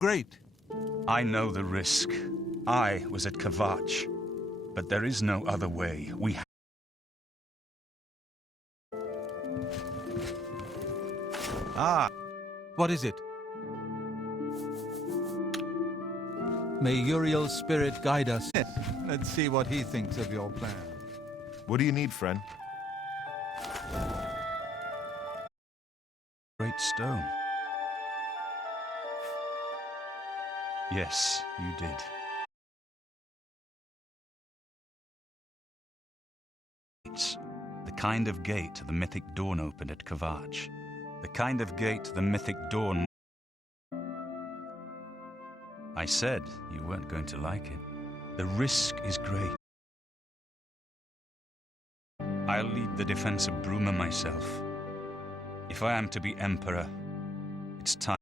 Great. I know the risk. I was at KAD, but there is no other way. What is it? May Uriel's spirit guide us. Let's see what he thinks of your plan. What do you need, friend? Great stone. Yes, you did. It's the kind of gate the mythic dawn opened at KAD. The kind of gate the mythic dawn... I said you weren't going to like it. The risk is great. I'll lead the defense of Bruma myself. If I am to be Emperor, it's time.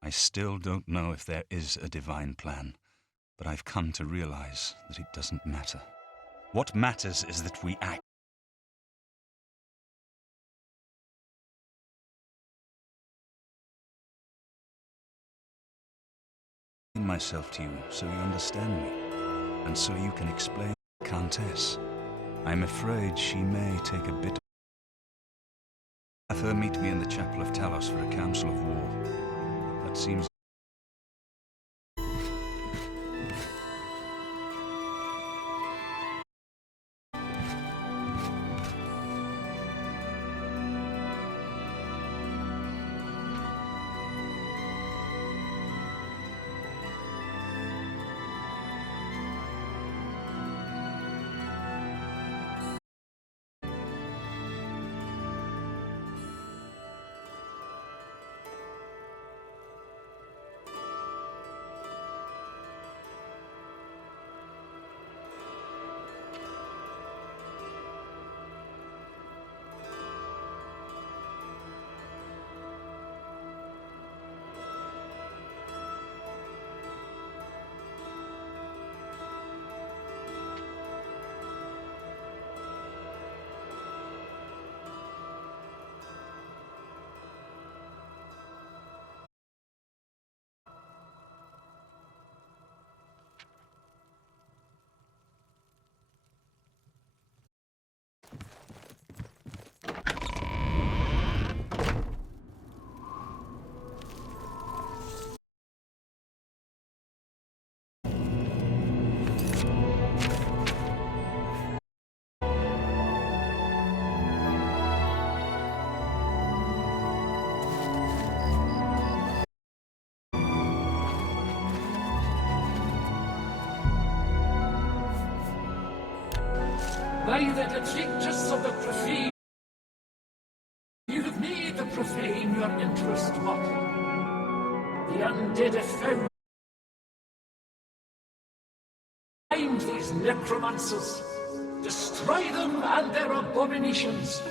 I still don't know if there is a divine plan, but I've come to realize that it doesn't matter. What matters is that we act. Myself to you so you understand me, and so you can explain Countess. I'm afraid she may take a bit. Have her meet me in the chapel of Talos for a council of war. That seems... By the detritus of the profane, you have made the profane your interest mortal. The undead have found these necromancers. Destroy them and their abominations.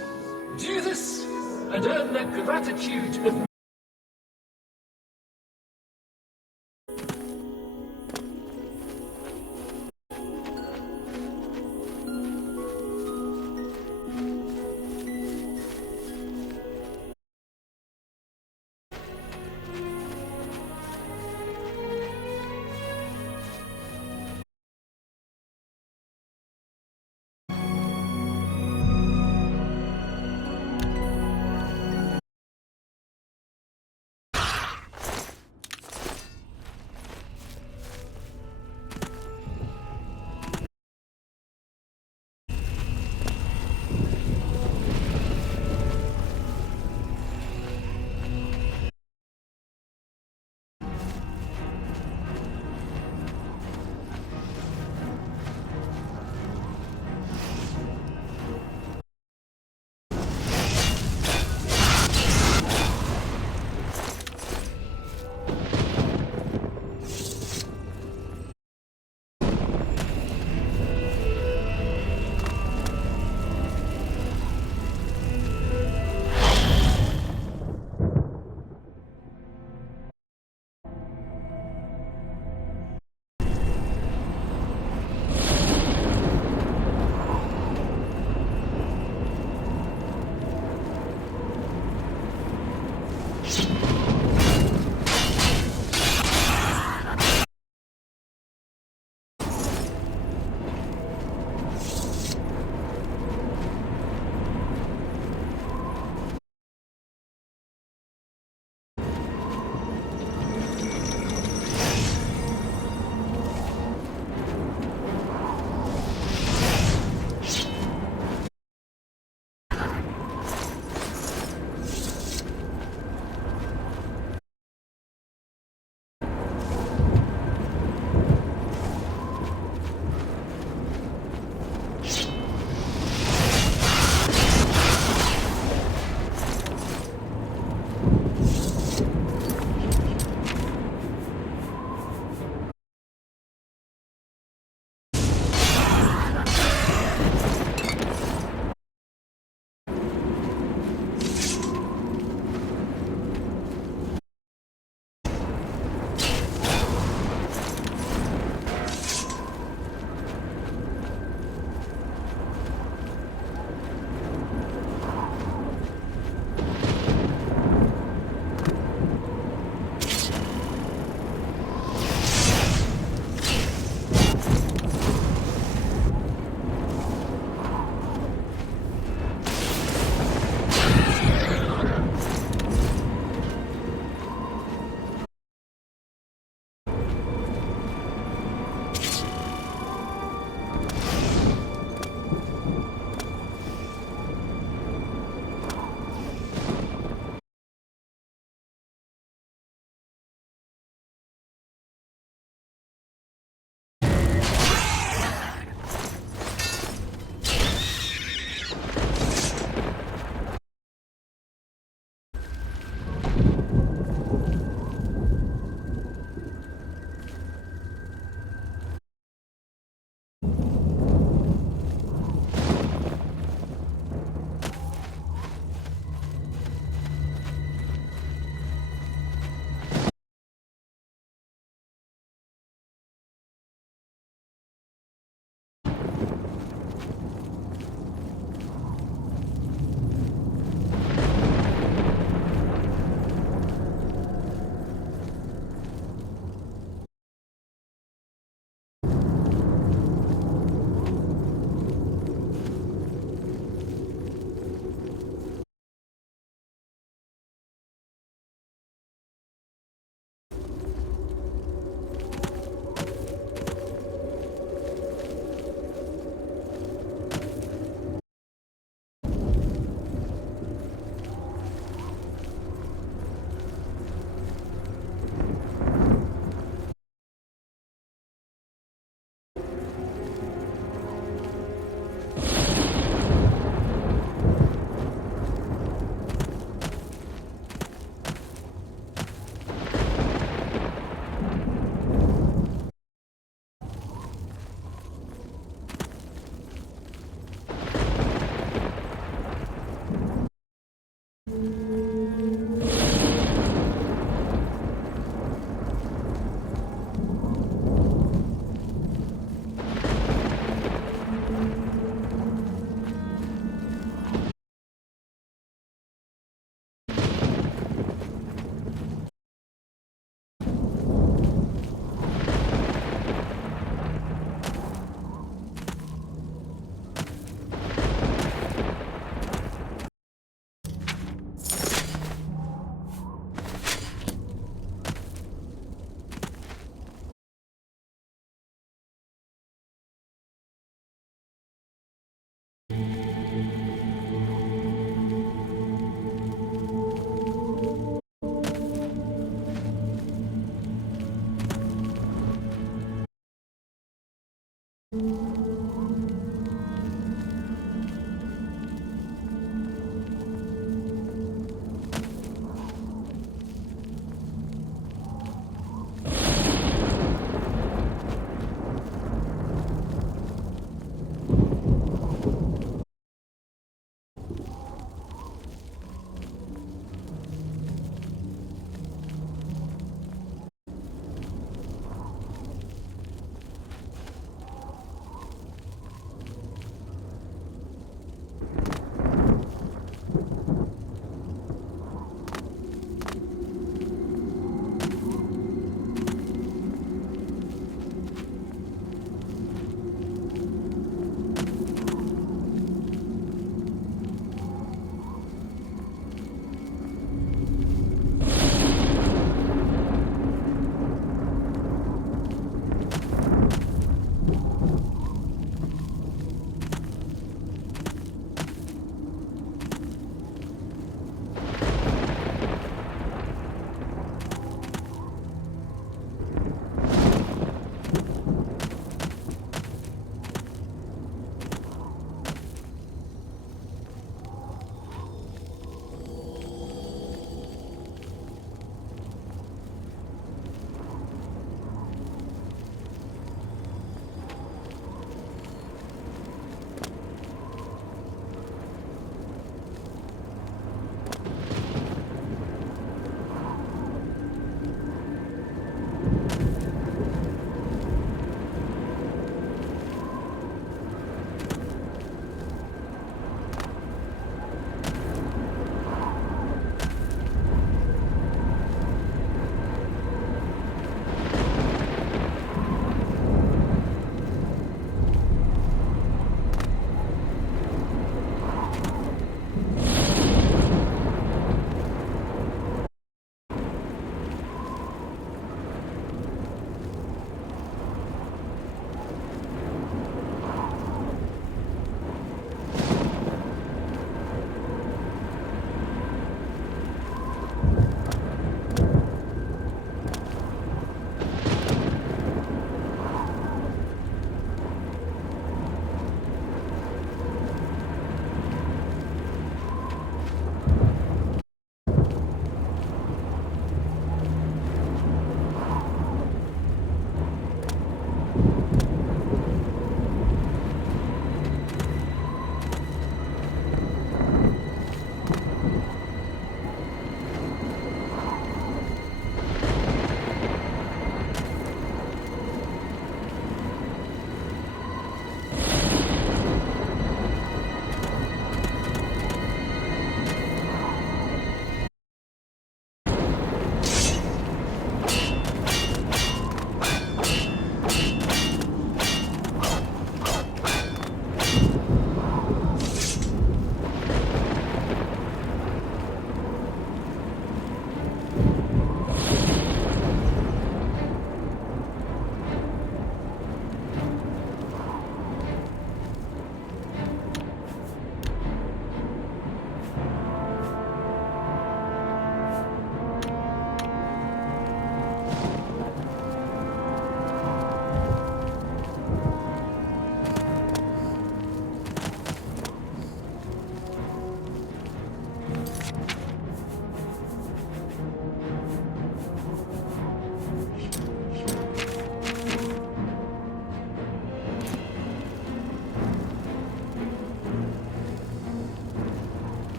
Do this and earn the gratitude of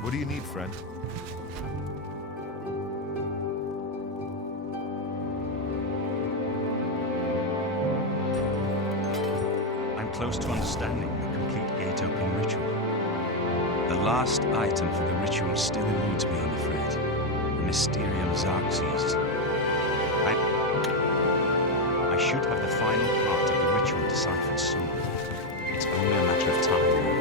What do you need, friend? I'm close to understanding the complete gate-opening ritual. The last item for the ritual still eludes me, I'm afraid. The Mysterium Xerxes. I should have the final part of the ritual deciphered soon. It's only a matter of time now.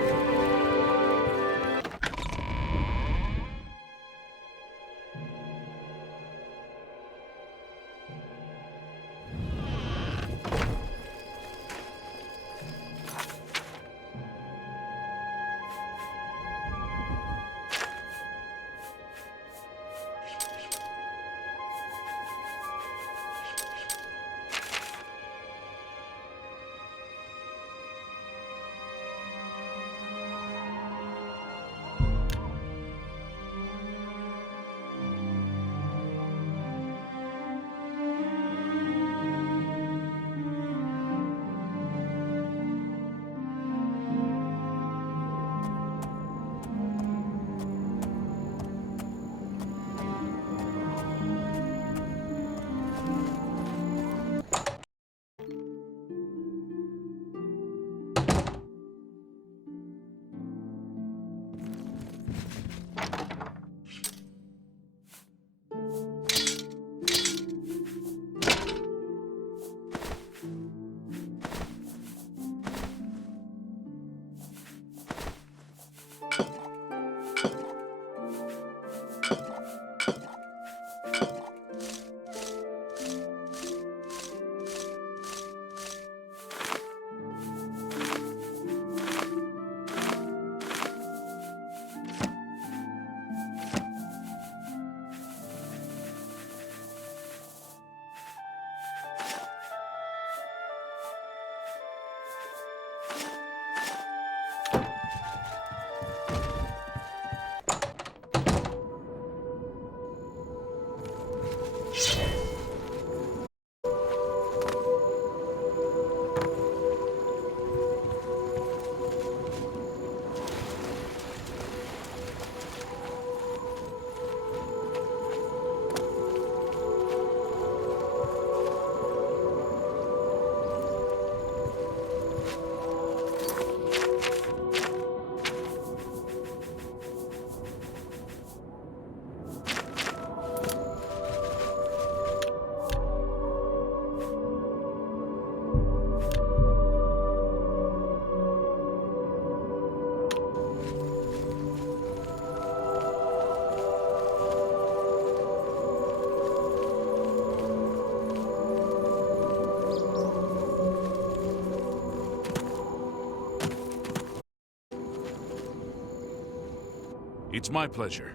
It's my pleasure.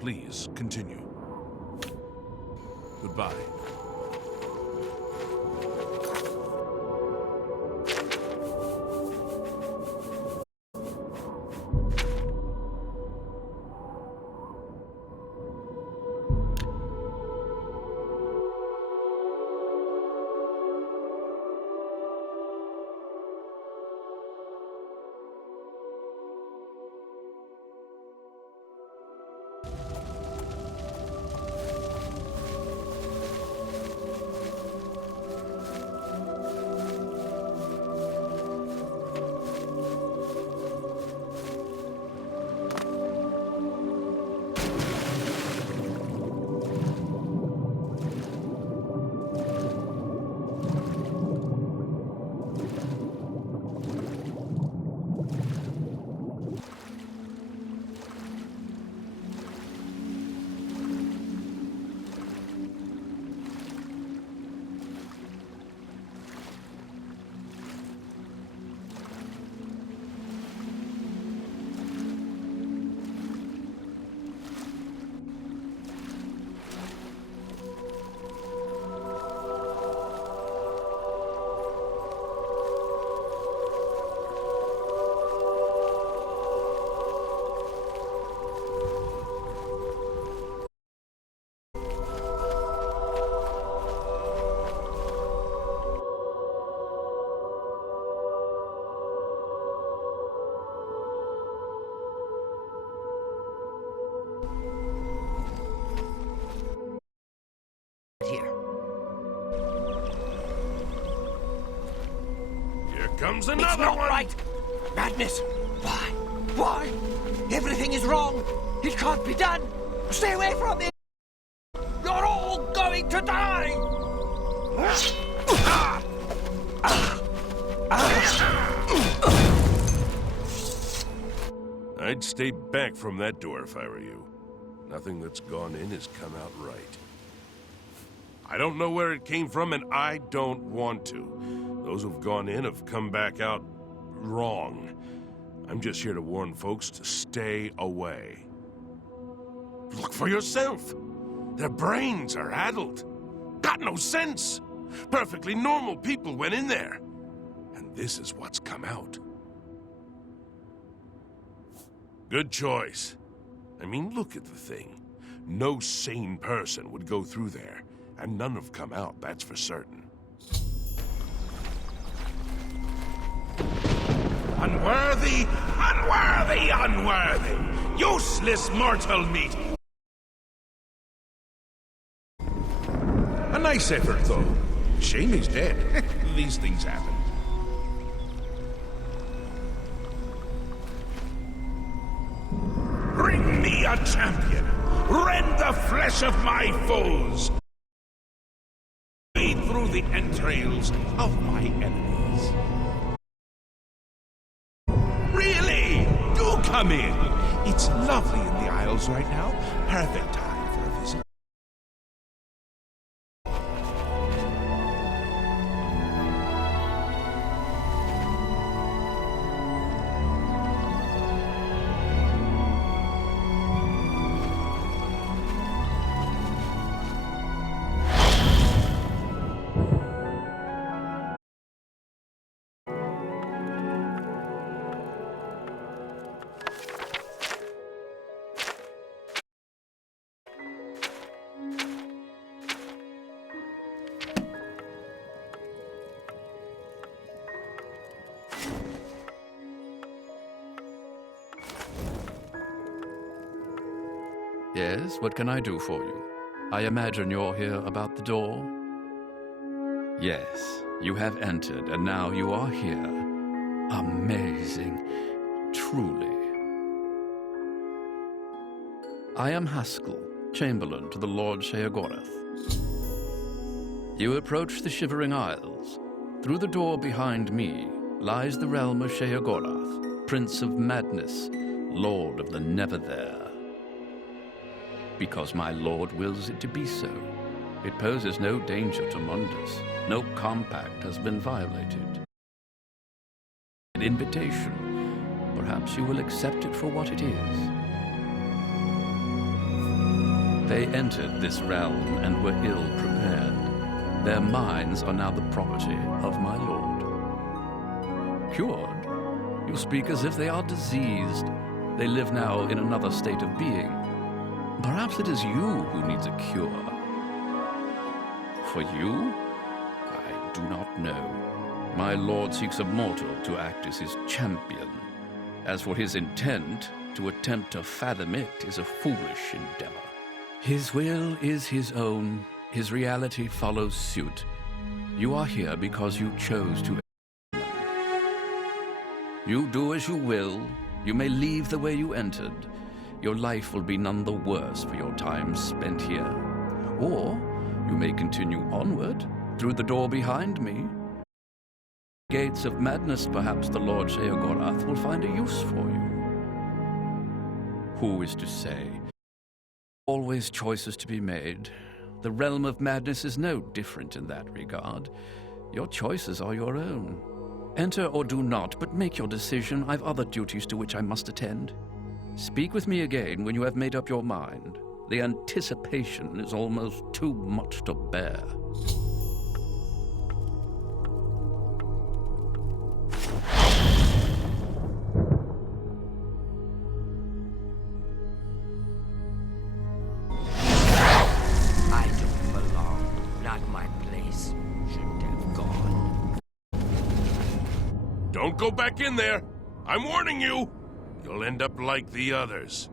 Please, continue. Goodbye. Comes another It's not one. right! Madness! Why? Why? Everything is wrong! It can't be done! Stay away from it! You're all going to die! I'd stay back from that door if I were you. Nothing that's gone in has come out right. I don't know where it came from, and I don't want to. Those who've gone in have come back out wrong. I'm just here to warn folks to stay away. Look for yourself. Their brains are addled. Got no sense. Perfectly normal people went in there. And this is what's come out. Good choice. I mean, look at the thing. No sane person would go through there, and none have come out, that's for certain. Unworthy, unworthy, unworthy! Useless mortal meat! A nice effort, though. Shame he's dead. These things happen. Bring me a champion! Rend the flesh of my foes! Wade through the entrails of my enemies. Really? Do come in! It's lovely in the Isles right now. Perfect time for a visit. Yes, what can I do for you? I imagine you're here about the door? Yes, you have entered, and now you are here. Amazing, truly. I am Haskell, Chamberlain to the Lord Sheogorath. You approach the Shivering Isles. Through the door behind me lies the realm of Sheogorath, Prince of Madness, Lord of the Never There. Because my lord wills it to be so. It poses no danger to Mundus. No compact has been violated. An invitation. Perhaps you will accept it for what it is. They entered this realm and were ill prepared. Their minds are now the property of my lord. Cured? You speak as if they are diseased. They live now in another state of being. Perhaps it is you who needs a cure. For you? I do not know. My lord seeks a mortal to act as his champion. As for his intent, to attempt to fathom it is a foolish endeavor. His will is his own. His reality follows suit. You are here because you chose to. You do as you will. You may leave the way you entered. Your life will be none the worse for your time spent here. Or you may continue onward through the door behind me. Gates of madness, perhaps the Lord Sheogorath will find a use for you. Who is to say? Always choices to be made. The realm of madness is no different in that regard. Your choices are your own. Enter or do not, but make your decision. I've other duties to which I must attend. Speak with me again when you have made up your mind. The anticipation is almost too much to bear. I don't belong. Not my place. Shouldn't have gone. Don't go back in there! I'm warning you! You'll end up like the others.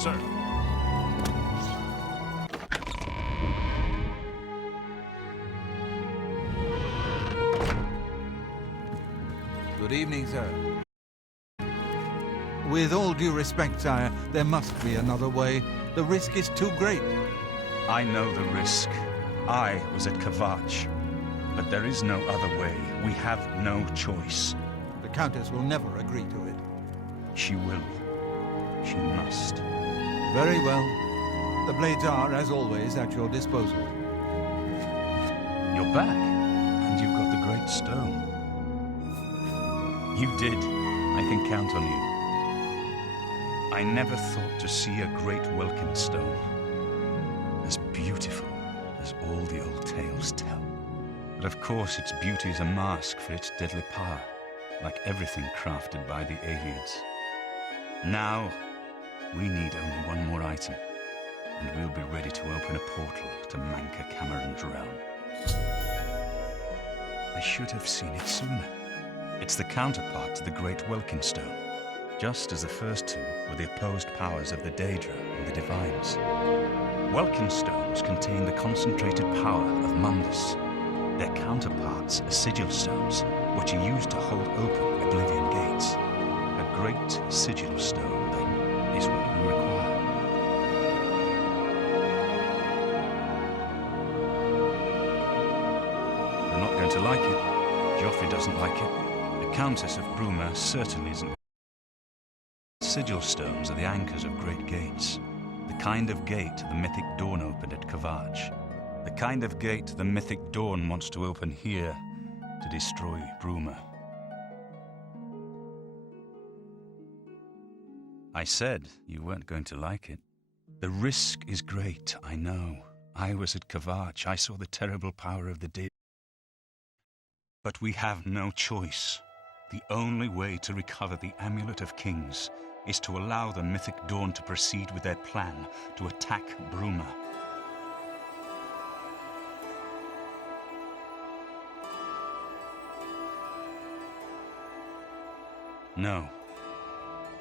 Sir. Good evening, sir. With all due respect, sire, there must be another way. The risk is too great. I know the risk. I was at Kavach. But there is no other way. We have no choice. The Countess will never agree to it. She will. She must. Very well. The blades are, as always, at your disposal. You're back, and you've got the great stone. You did. I can count on you. I never thought to see a great Welkin stone. As beautiful as all the old tales tell. But of course its beauty is a mask for its deadly power, like everything crafted by the Avids. Now, we need only one more item, and we'll be ready to open a portal to Manka Cameron's realm. I should have seen it sooner. It's the counterpart to the Great Welkin Stone, just as the first two were the opposed powers of the Daedra and the Divines. Welkin stones contain the concentrated power of Mundus. Their counterparts are sigil stones, which are used to hold open Oblivion gates. A great sigil stone, then, is what we require. You're not going to like it. Joffrey doesn't like it. The Countess of Bruma certainly isn't. Sigil stones are the anchors of great gates. The kind of gate the mythic Dawn opened at Kavach. The kind of gate the mythic Dawn wants to open here to destroy Bruma. I said you weren't going to like it. The risk is great, I know. I was at Kavach. I saw the terrible power of the Daedra. But we have no choice. The only way to recover the Amulet of Kings is to allow the mythic Dawn to proceed with their plan to attack Bruma. No.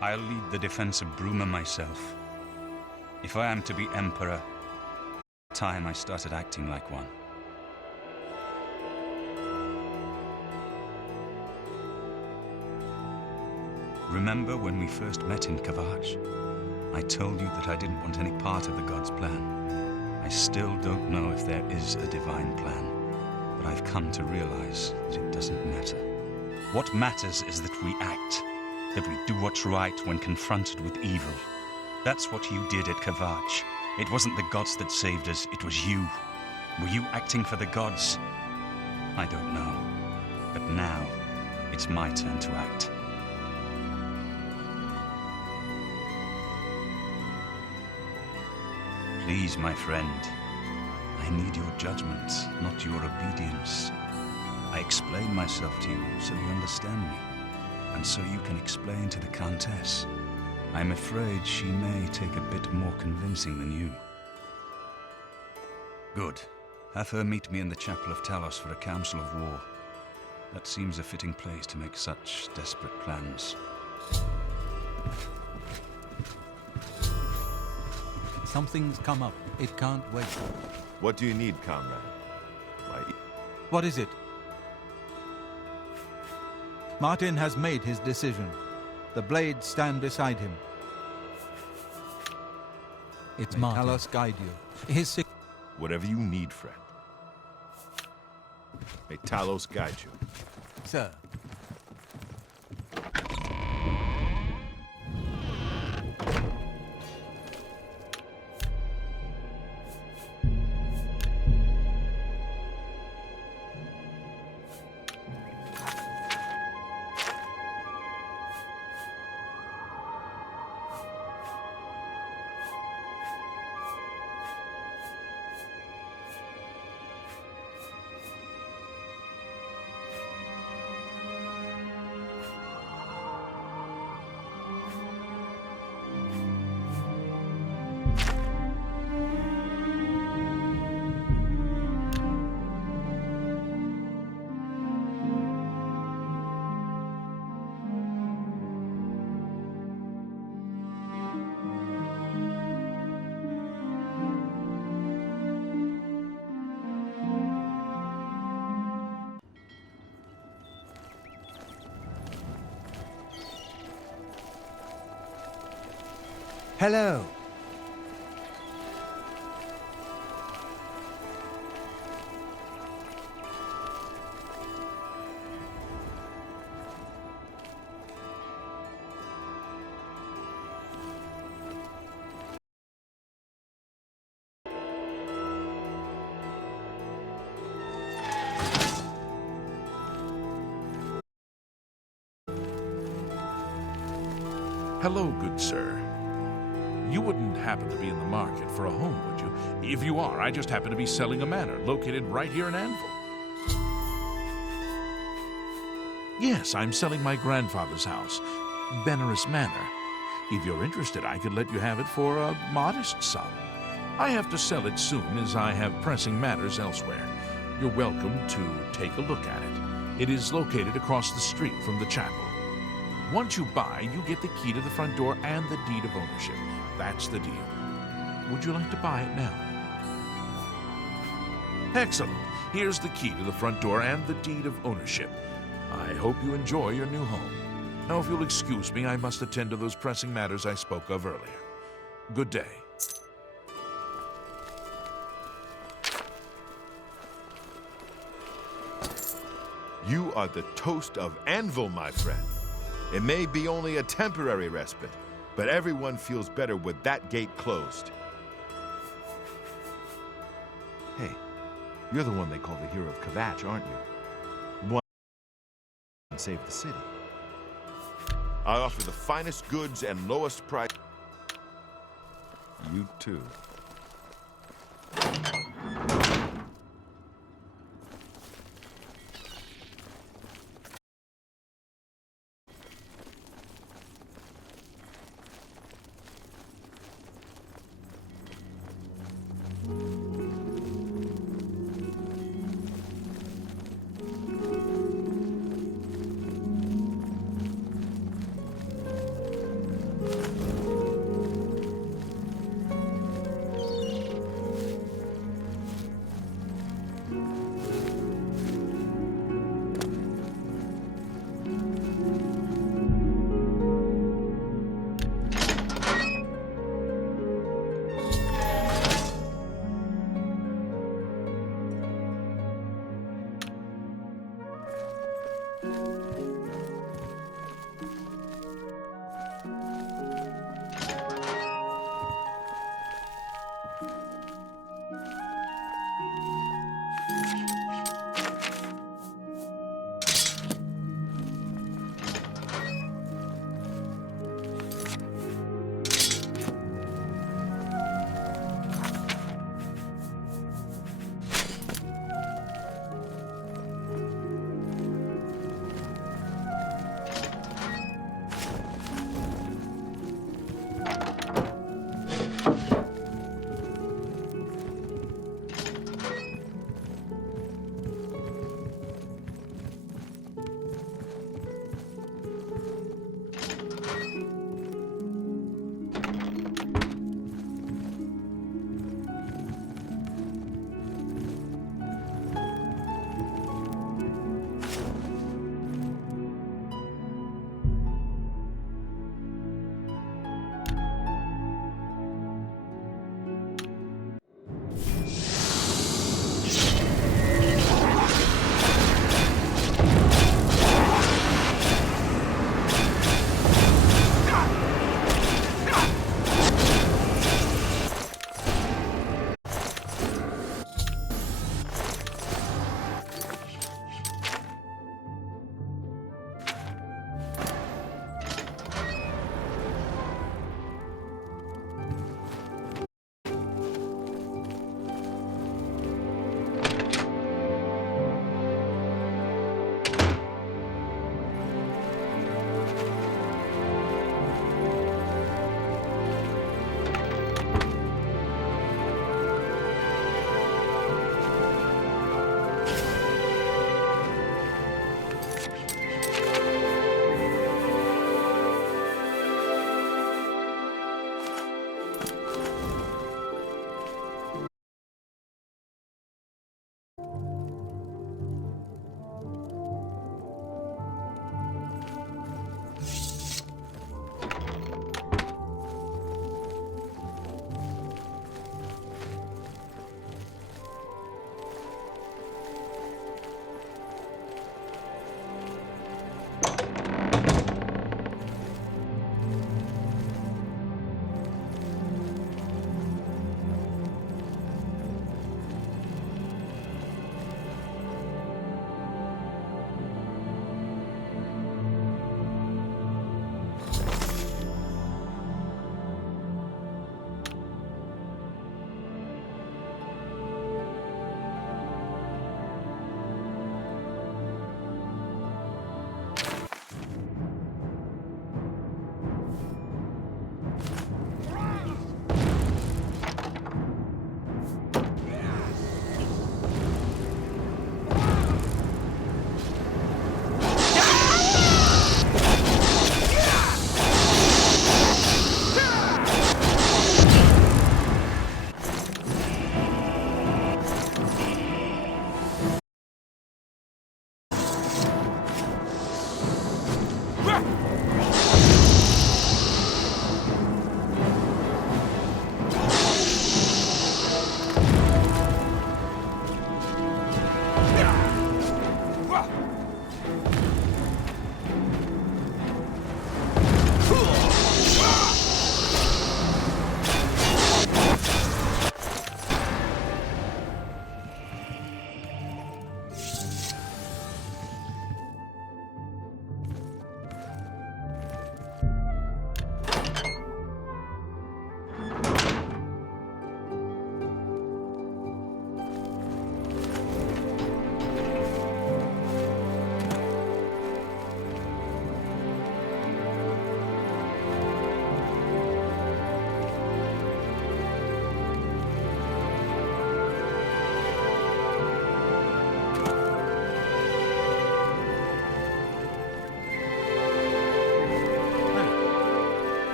I'll lead the defense of Bruma myself. If I am to be Emperor, time I started acting like one. Remember when we first met in Kavach? I told you that I didn't want any part of the gods' plan. I still don't know if there is a divine plan, but I've come to realize that it doesn't matter. What matters is that we act, that we do what's right when confronted with evil. That's what you did at Kavach. It wasn't the gods that saved us, it was you. Were you acting for the gods? I don't know. But now, it's my turn to act. Please, my friend, I need your judgment, not your obedience. I explain myself to you so you understand me, and so you can explain to the Countess. I'm afraid she may take a bit more convincing than you. Good. Have her meet me in the Chapel of Talos for a council of war. That seems a fitting place to make such desperate plans. Something's come up. It can't wait. What do you need, comrade? What is it? Martin has made his decision. The blades stand beside him. It's Martin. May Talos guide you. His Whatever you need, friend. May Talos guide you. Sir. Hello. Hello, good sir. You wouldn't happen to be in the market for a home, would you? If you are, I just happen to be selling a manor located right here in Anvil. Yes, I'm selling my grandfather's house, Benaris Manor. If you're interested, I could let you have it for a modest sum. I have to sell it soon, as I have pressing matters elsewhere. You're welcome to take a look at it. It is located across the street from the chapel. Once you buy, you get the key to the front door and the deed of ownership. That's the deal. Would you like to buy it now? Excellent. Here's the key to the front door and the deed of ownership. I hope you enjoy your new home. Now, if you'll excuse me, I must attend to those pressing matters I spoke of earlier. Good day. You are the toast of Anvil, my friend. It may be only a temporary respite, but everyone feels better with that gate closed. Hey, you're the one they call the hero of KAD, aren't you? One and save the city. I offer the finest goods and lowest price. You too.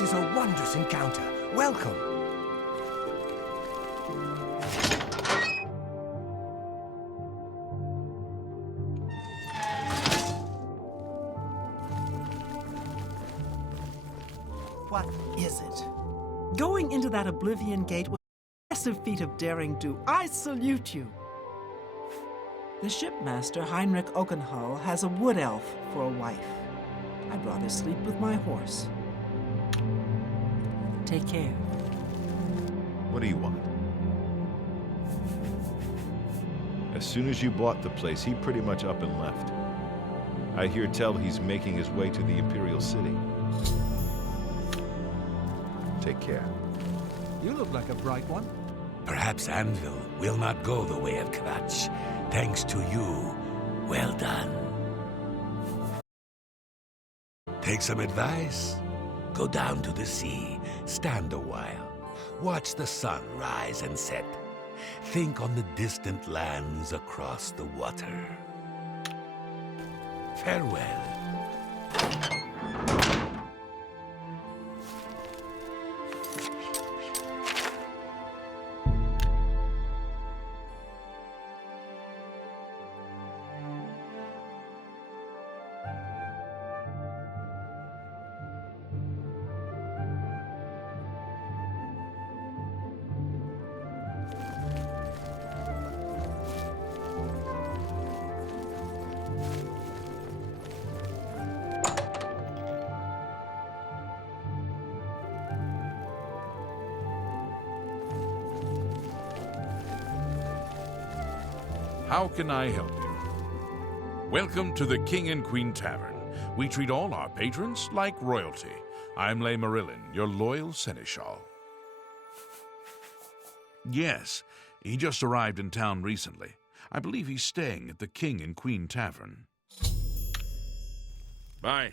This is a wondrous encounter. Welcome. What is it? Going into that Oblivion gate was a massive feat of daring do. I salute you. The shipmaster, Heinrich Oakenhull, has a wood elf for a wife. I'd rather sleep with my horse. Take care. What do you want? As soon as you bought the place, he pretty much up and left. I hear tell he's making his way to the Imperial City. Take care. You look like a bright one. Perhaps Anvil will not go the way of KAD. Thanks to you. Well done. Take some advice. Go down to the sea, stand a while, watch the sun rise and set. Think on the distant lands across the water. Farewell. How can I help you? Welcome to the King and Queen Tavern. We treat all our patrons like royalty. I'm Lay Marillin, your loyal seneschal. Yes, he just arrived in town recently. I believe he's staying at the King and Queen Tavern. Bye.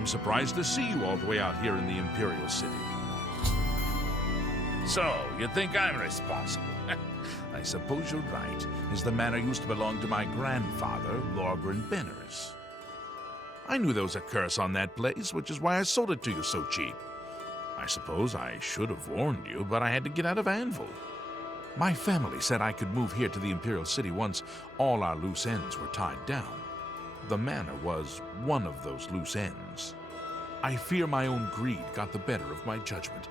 I'm surprised to see you all the way out here in the Imperial City. So, you think I'm responsible? I suppose you're right, as the manor used to belong to my grandfather, Lorgren Beneris. I knew there was a curse on that place, which is why I sold it to you so cheap. I suppose I should have warned you, but I had to get out of Anvil. My family said I could move here to the Imperial City once all our loose ends were tied down. The manor was one of those loose ends. I fear my own greed got the better of my judgment.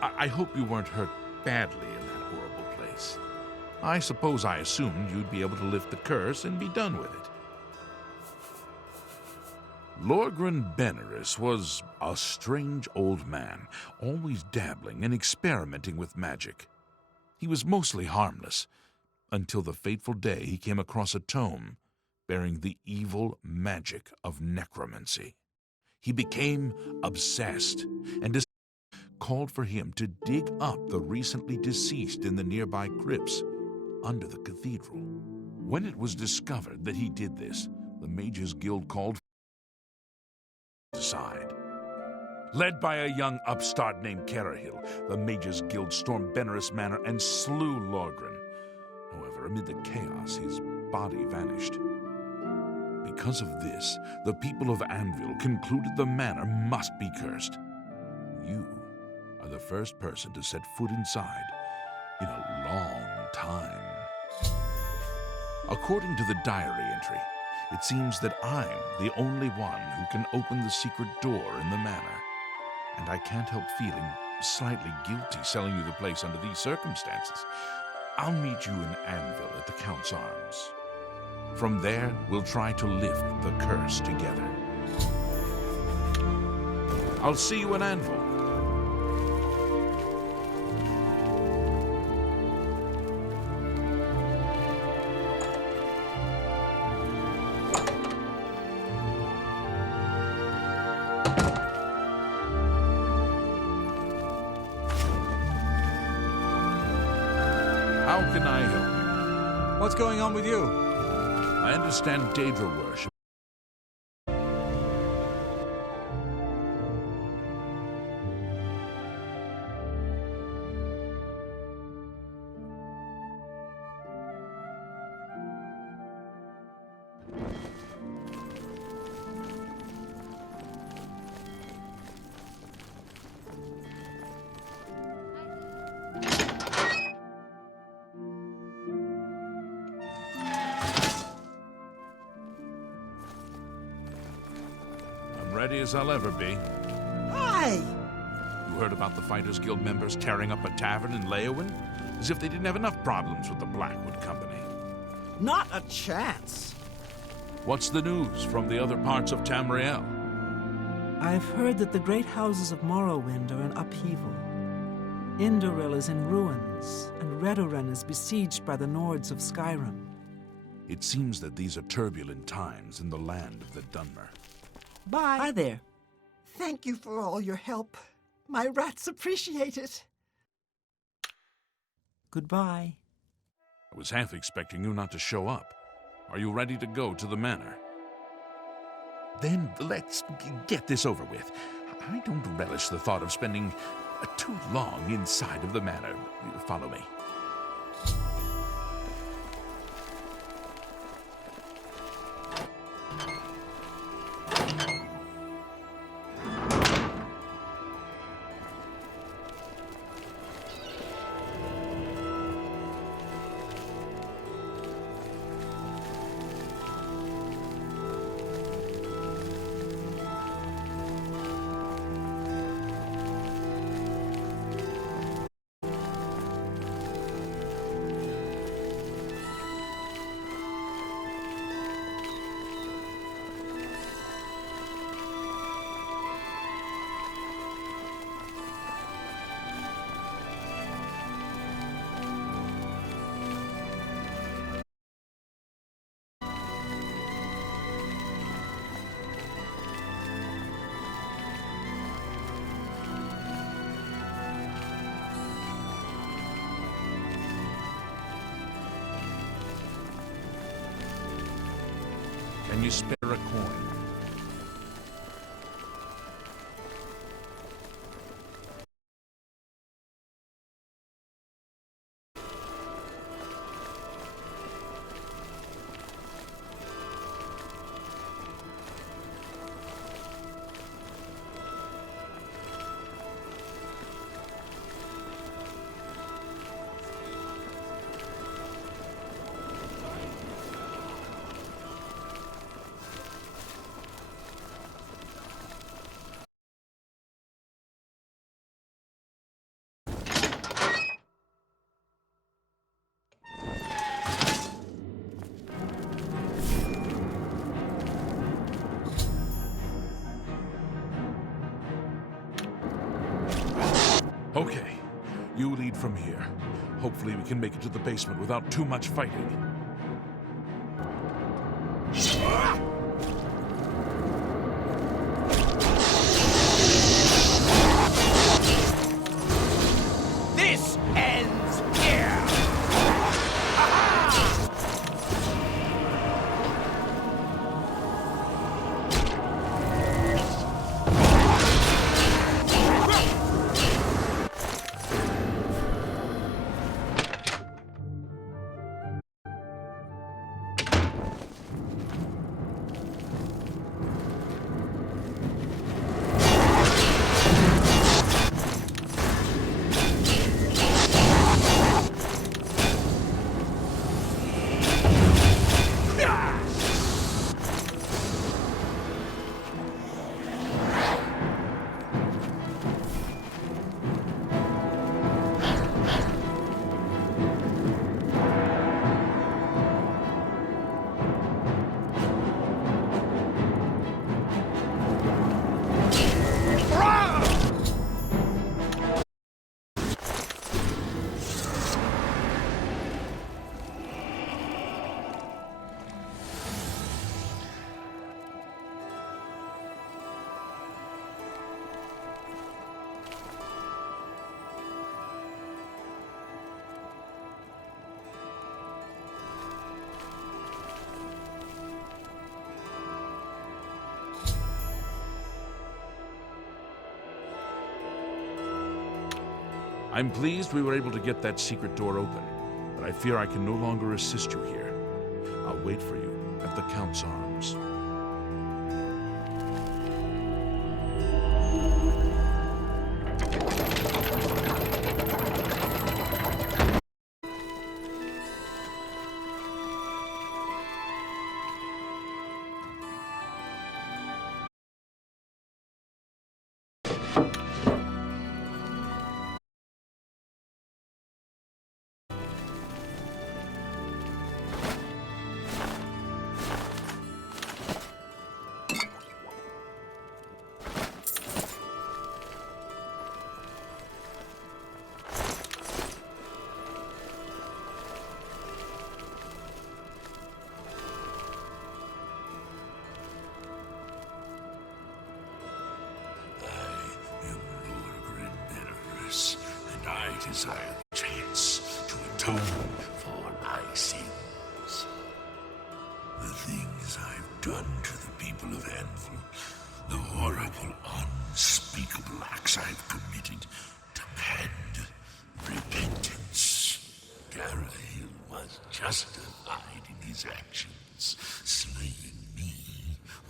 I hope you weren't hurt badly in that horrible place. I suppose I assumed you'd be able to lift the curse and be done with it. Lorgren Beneris was a strange old man, always dabbling and experimenting with magic. He was mostly harmless, until the fateful day he came across a tome bearing the evil magic of necromancy. He became obsessed and called for him to dig up the recently deceased in the nearby crypts under the cathedral. When it was discovered that he did this, the Mages Guild called for aside. Led by a young upstart named Carahill, the Mages Guild stormed Beneris Manor and slew Lorgren. However, amid the chaos, his body vanished. Because of this, the people of Anvil concluded the manor must be cursed. You, are the first person to set foot inside in a long time. According to the diary entry, it seems that I'm the only one who can open the secret door in the manor. And I can't help feeling slightly guilty selling you the place under these circumstances. I'll meet you in Anvil at the Count's Arms. From there, we'll try to lift the curse together. I'll see you in Anvil. How can I help you? What's going on with you? I understand Daedra worship. Ready as I'll ever be. Hi! You heard about the Fighters Guild members tearing up a tavern in Leowin? As if they didn't have enough problems with the Blackwood Company. Not a chance. What's the news from the other parts of Tamriel? I've heard that the great houses of Morrowind are in upheaval. Indoril is in ruins, and Redoran is besieged by the Nords of Skyrim. It seems that these are turbulent times in the land of the Dunmer. Bye. Hi there. Thank you for all your help. My rats appreciate it. Goodbye. I was half expecting you not to show up. Are you ready to go to the manor? Then let's get this over with. I don't relish the thought of spending too long inside of the manor. Follow me. Can you spare a coin? Okay, you lead from here. Hopefully we can make it to the basement without too much fighting. This ends here! I'm pleased we were able to get that secret door open, but I fear I can no longer assist you here. I'll wait for you at the Count's Arms. And I desire the chance to atone for my sins. The things I've done to the people of Anvil, the horrible, unspeakable acts I've committed, demand repentance. Garahil was justified in his actions. Slaying me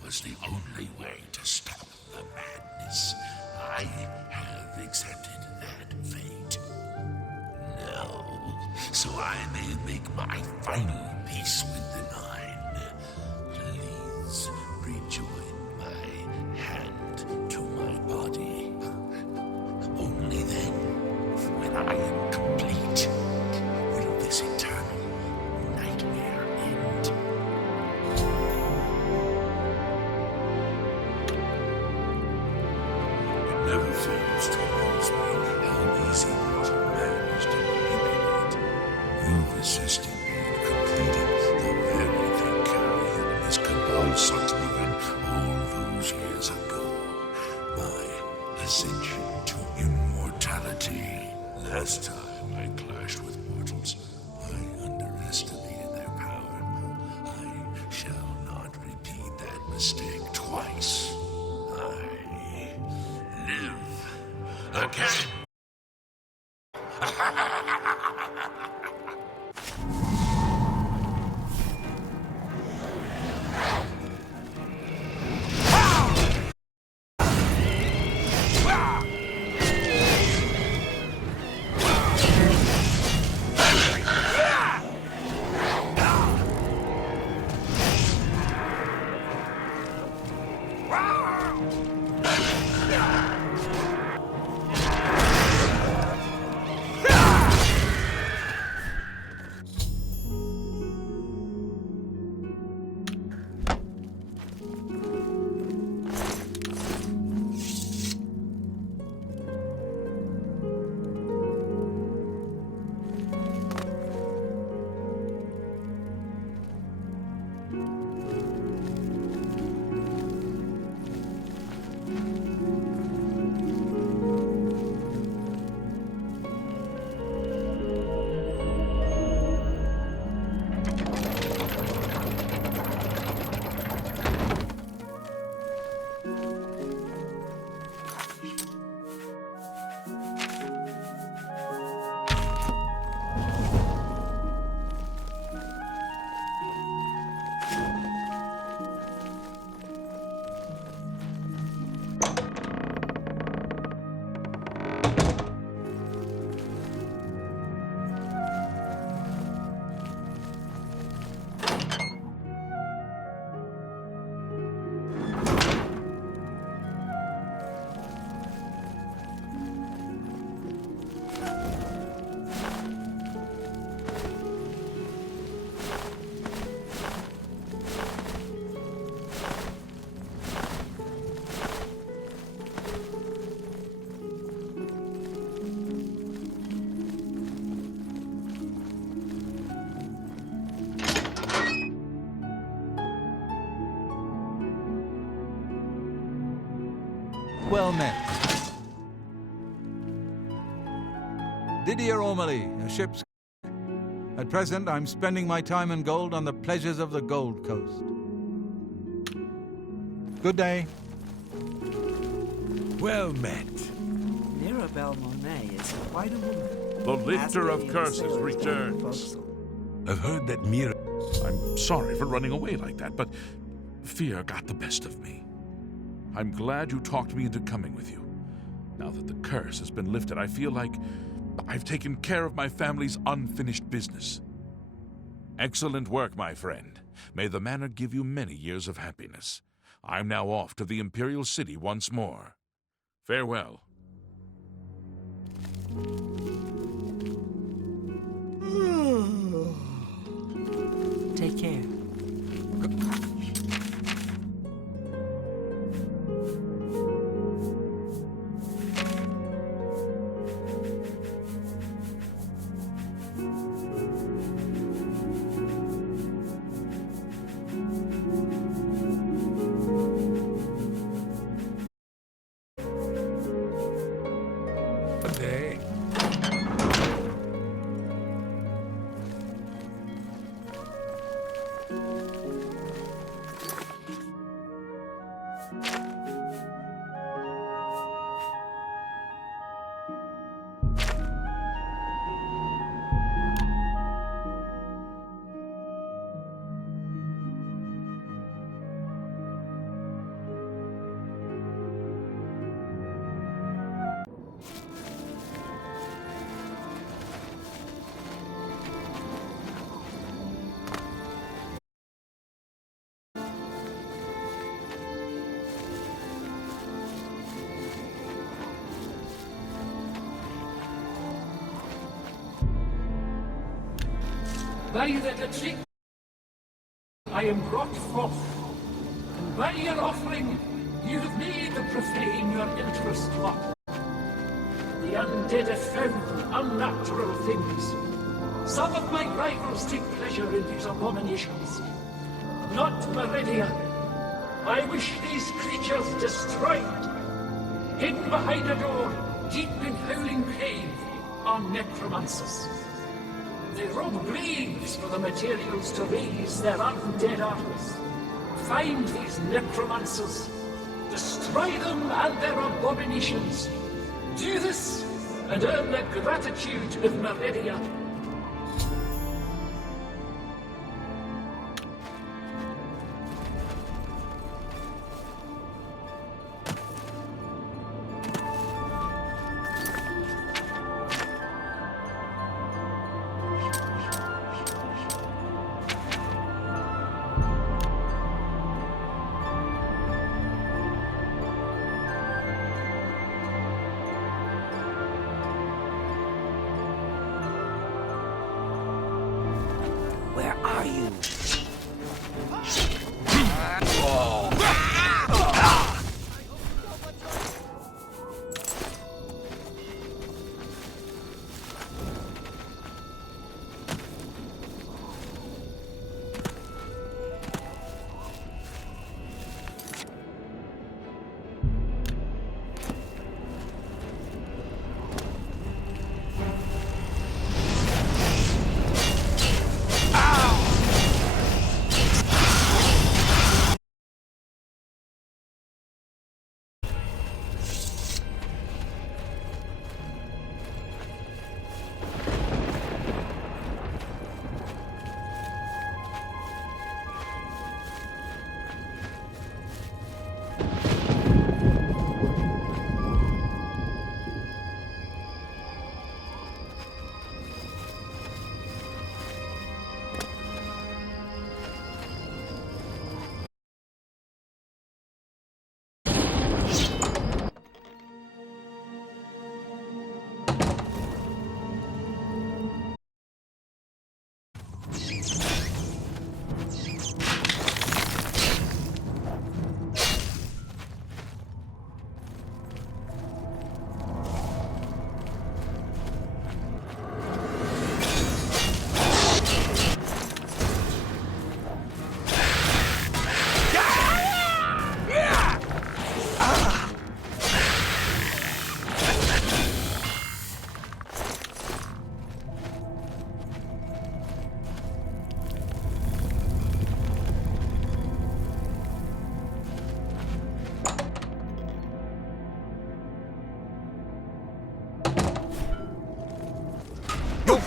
was the only way to stop the madness. I have accepted that fate. Now, so I may make my final peace with the Nine, please rejoin my hand to my body. Only then, when I am complete, will this eternal nightmare end. Never fails to amuse me how easy mortal man is to manipulate. You've assisted me in completing the very thing Carrion and his cabal sought to prevent all those years ago. My ascension to immortality. Last time I clashed with mortals, I underestimated their power. I shall not repeat that mistake twice. Live again. Well met. Didier O'Malley, a ship's... At present, I'm spending my time and gold on the pleasures of the Gold Coast. Good day. Well met. Mirabelle Monet is quite a woman. The lifter of Ask Lady curses Sailor's returns. proposal. I've heard that Mira... I'm sorry for running away like that, but fear got the best of me. I'm glad you talked me into coming with you. Now that the curse has been lifted, I feel like I've taken care of my family's unfinished business. Excellent work, my friend. May the manor give you many years of happiness. I'm now off to the Imperial City once more. Farewell. Take care. Day. By the decree I am brought forth, and by your offering you have made the profane your interest hot. The undead have found unnatural things. Some of my rivals take pleasure in these abominations. Not Meridia. I wish these creatures destroyed. Hidden behind a door, deep in Howling Cave, are necromancers. They rob graves for the materials to raise their undead armies. Find these necromancers, destroy them and their abominations. Do this, and earn the gratitude of Meridia.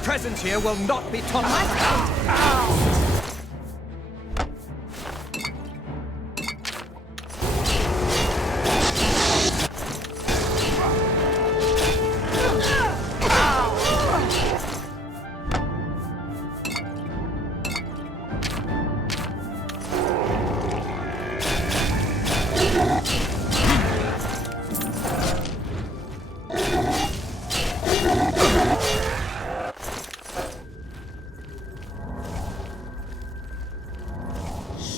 presence here will not be tolerated.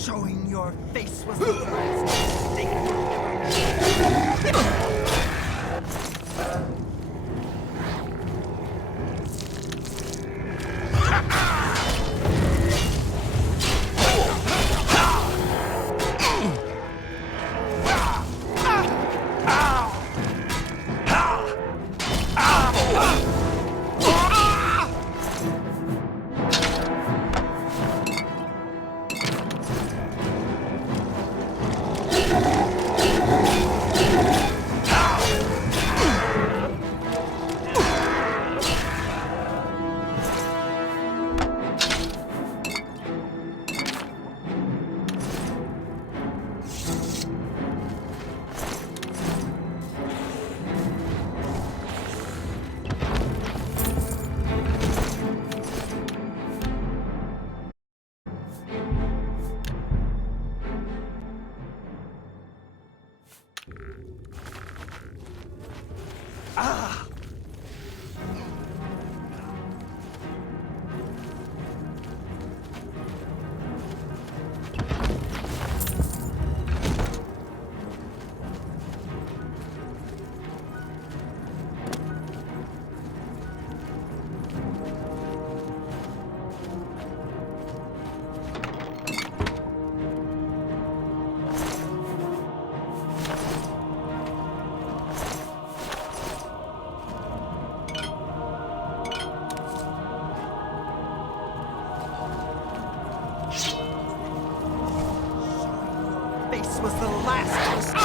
Showing your face was the last mistake you ever made. Face was the last mistake.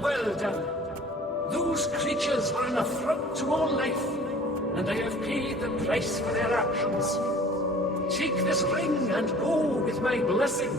Well done. Those creatures are an affront to all life, and they have paid the price for their actions. Take this ring and go with my blessing.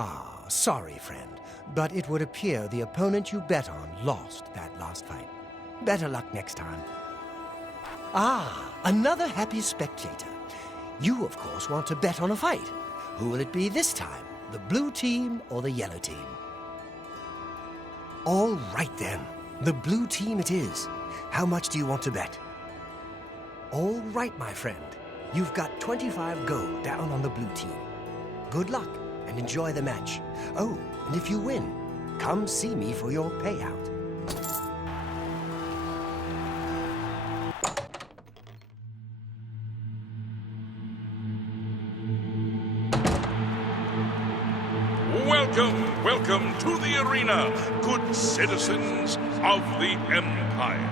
Ah, sorry, friend, but it would appear the opponent you bet on lost that last fight. Better luck next time. Ah, another happy spectator. You, of course, want to bet on a fight. Who will it be this time? The blue team or the yellow team? All right, then. The blue team it is. How much do you want to bet? All right, my friend. You've got 25 gold down on the blue team. Good luck and enjoy the match. Oh, and if you win, come see me for your payout. Welcome, welcome to the arena, good citizens of the Empire.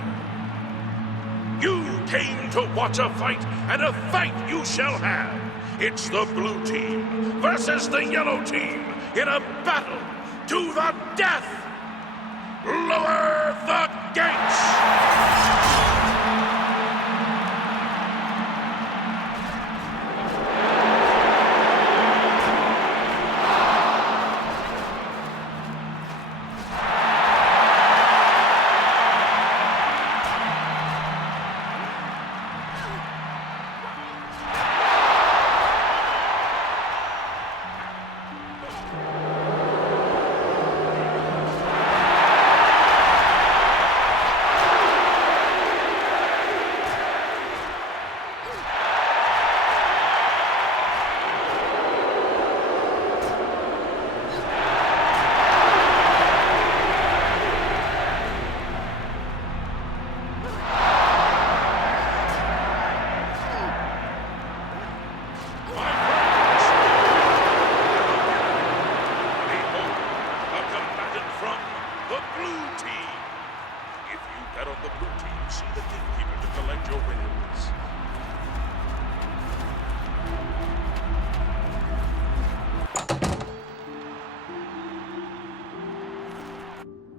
You came to watch a fight, and a fight you shall have. It's the blue team versus the yellow team in a battle to the death. Lower the gates!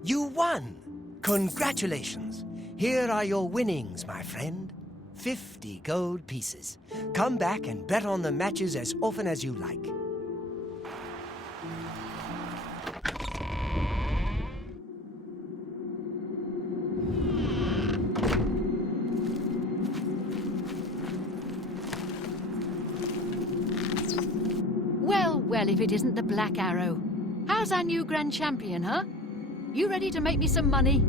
You won! Congratulations! Here are your winnings, my friend. 50 gold pieces. Come back and bet on the matches as often as you like. Well, if it isn't the Black Arrow. How's our new Grand Champion, huh? You ready to make me some money?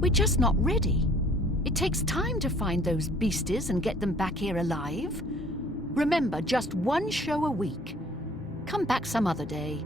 We're just not ready. It takes time to find those beasties and get them back here alive. Remember, just one show a week. Come back some other day.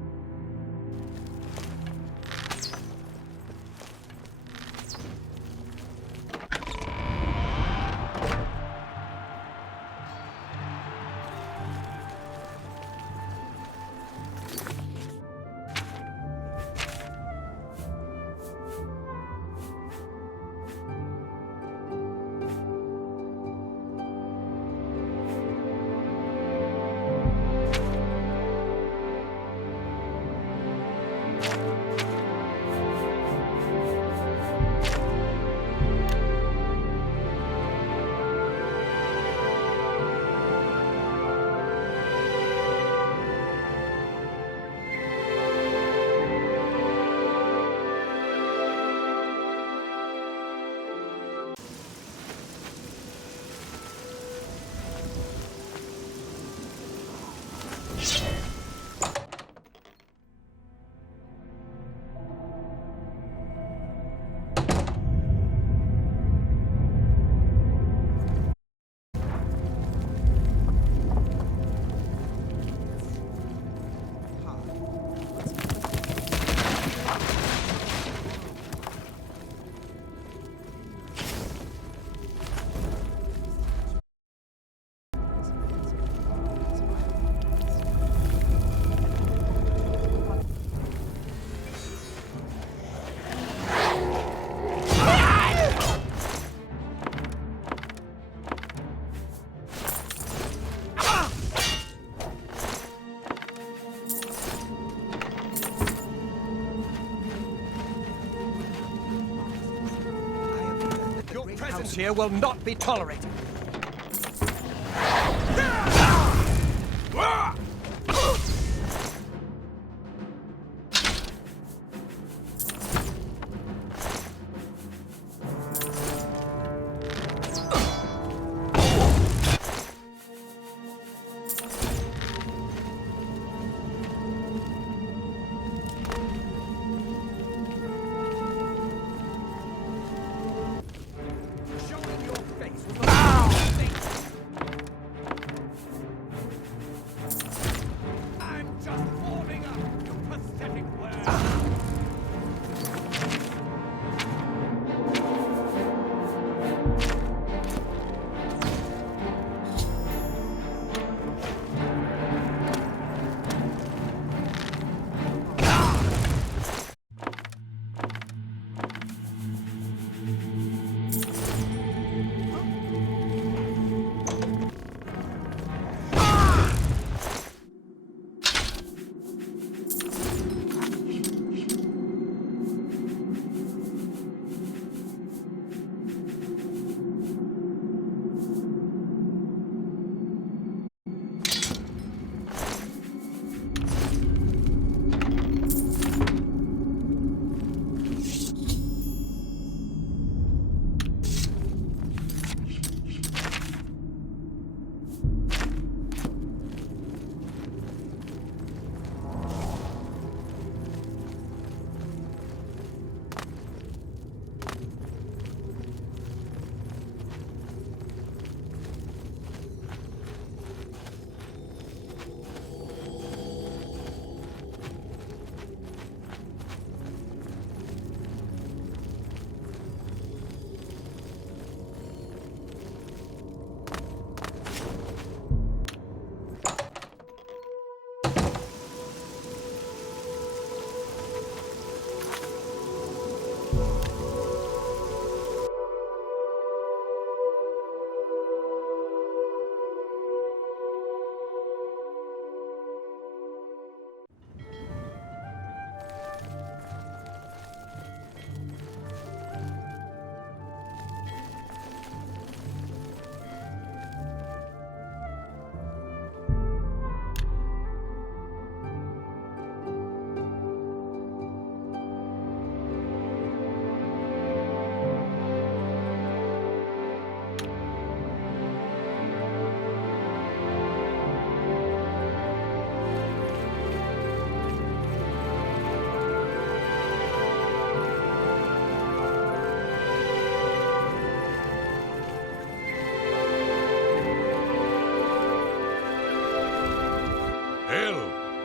Here will not be tolerated.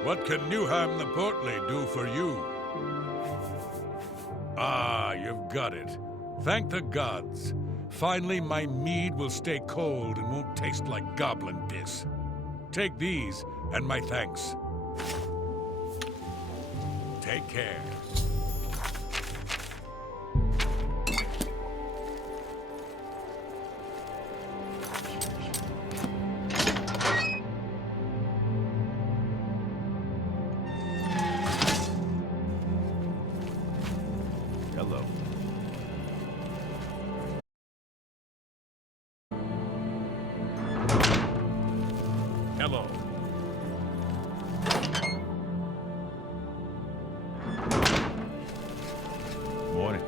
What can Newham the Portly do for you? Ah, you've got it. Thank the gods. Finally, my mead will stay cold and won't taste like goblin piss. Take these, and my thanks. Take care. Hello. Hello. Morning.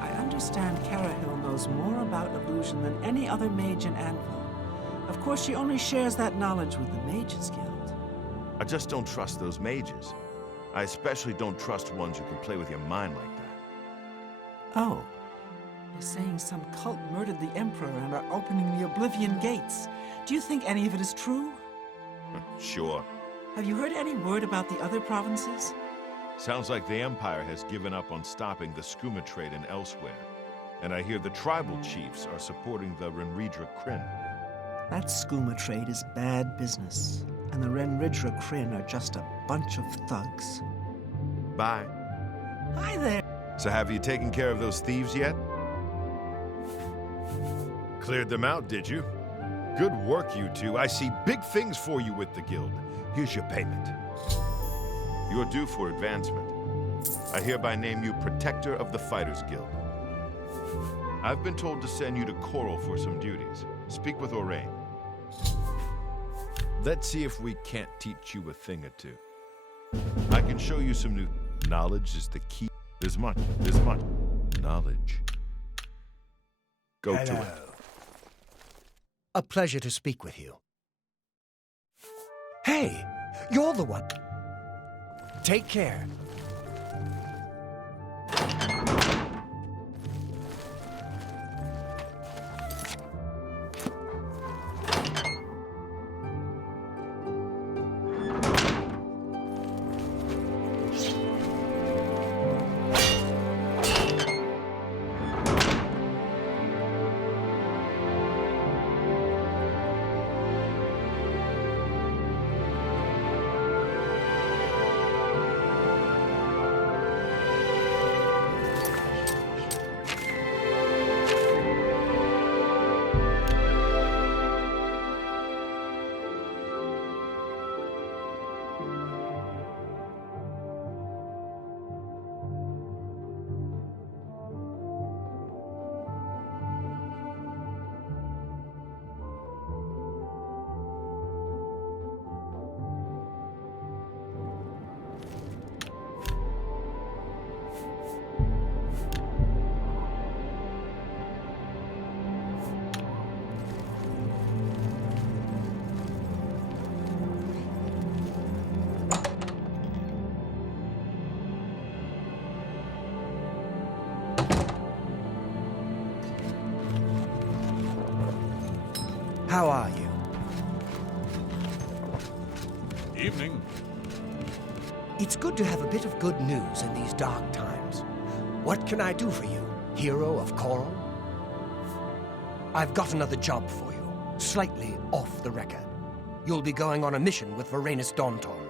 I understand Carahil knows more about illusion than any other mage in Anvil. Of course, she only shares that knowledge with the Mages Guild. I just don't trust those mages. I especially don't trust ones who can play with your mind like that. Oh. You're saying some cult murdered the Emperor and are opening the Oblivion gates. Do you think any of it is true? Sure. Have you heard any word about the other provinces? Sounds like the Empire has given up on stopping the skooma trade and elsewhere. And I hear the tribal chiefs are supporting the Renridra Kryn. That skooma trade is bad business, and the Renridra Kryn are just a bunch of thugs. Bye. Hi there! So have you taken care of those thieves yet? Cleared them out, did you? Good work, you two. I see big things for you with the guild. Here's your payment. You're due for advancement. I hereby name you Protector of the Fighters Guild. I've been told to send you to Coral for some duties. Speak with Orain. Let's see if we can't teach you a thing or two. I can show you some new... Knowledge is the key. There's much knowledge. Go to it. A pleasure to speak with you. Hey, you're the one. Take care. How are you? Evening. It's good to have a bit of good news in these dark times. What can I do for you, hero of Coral? I've got another job for you, slightly off the record. You'll be going on a mission with Varanus Daunton.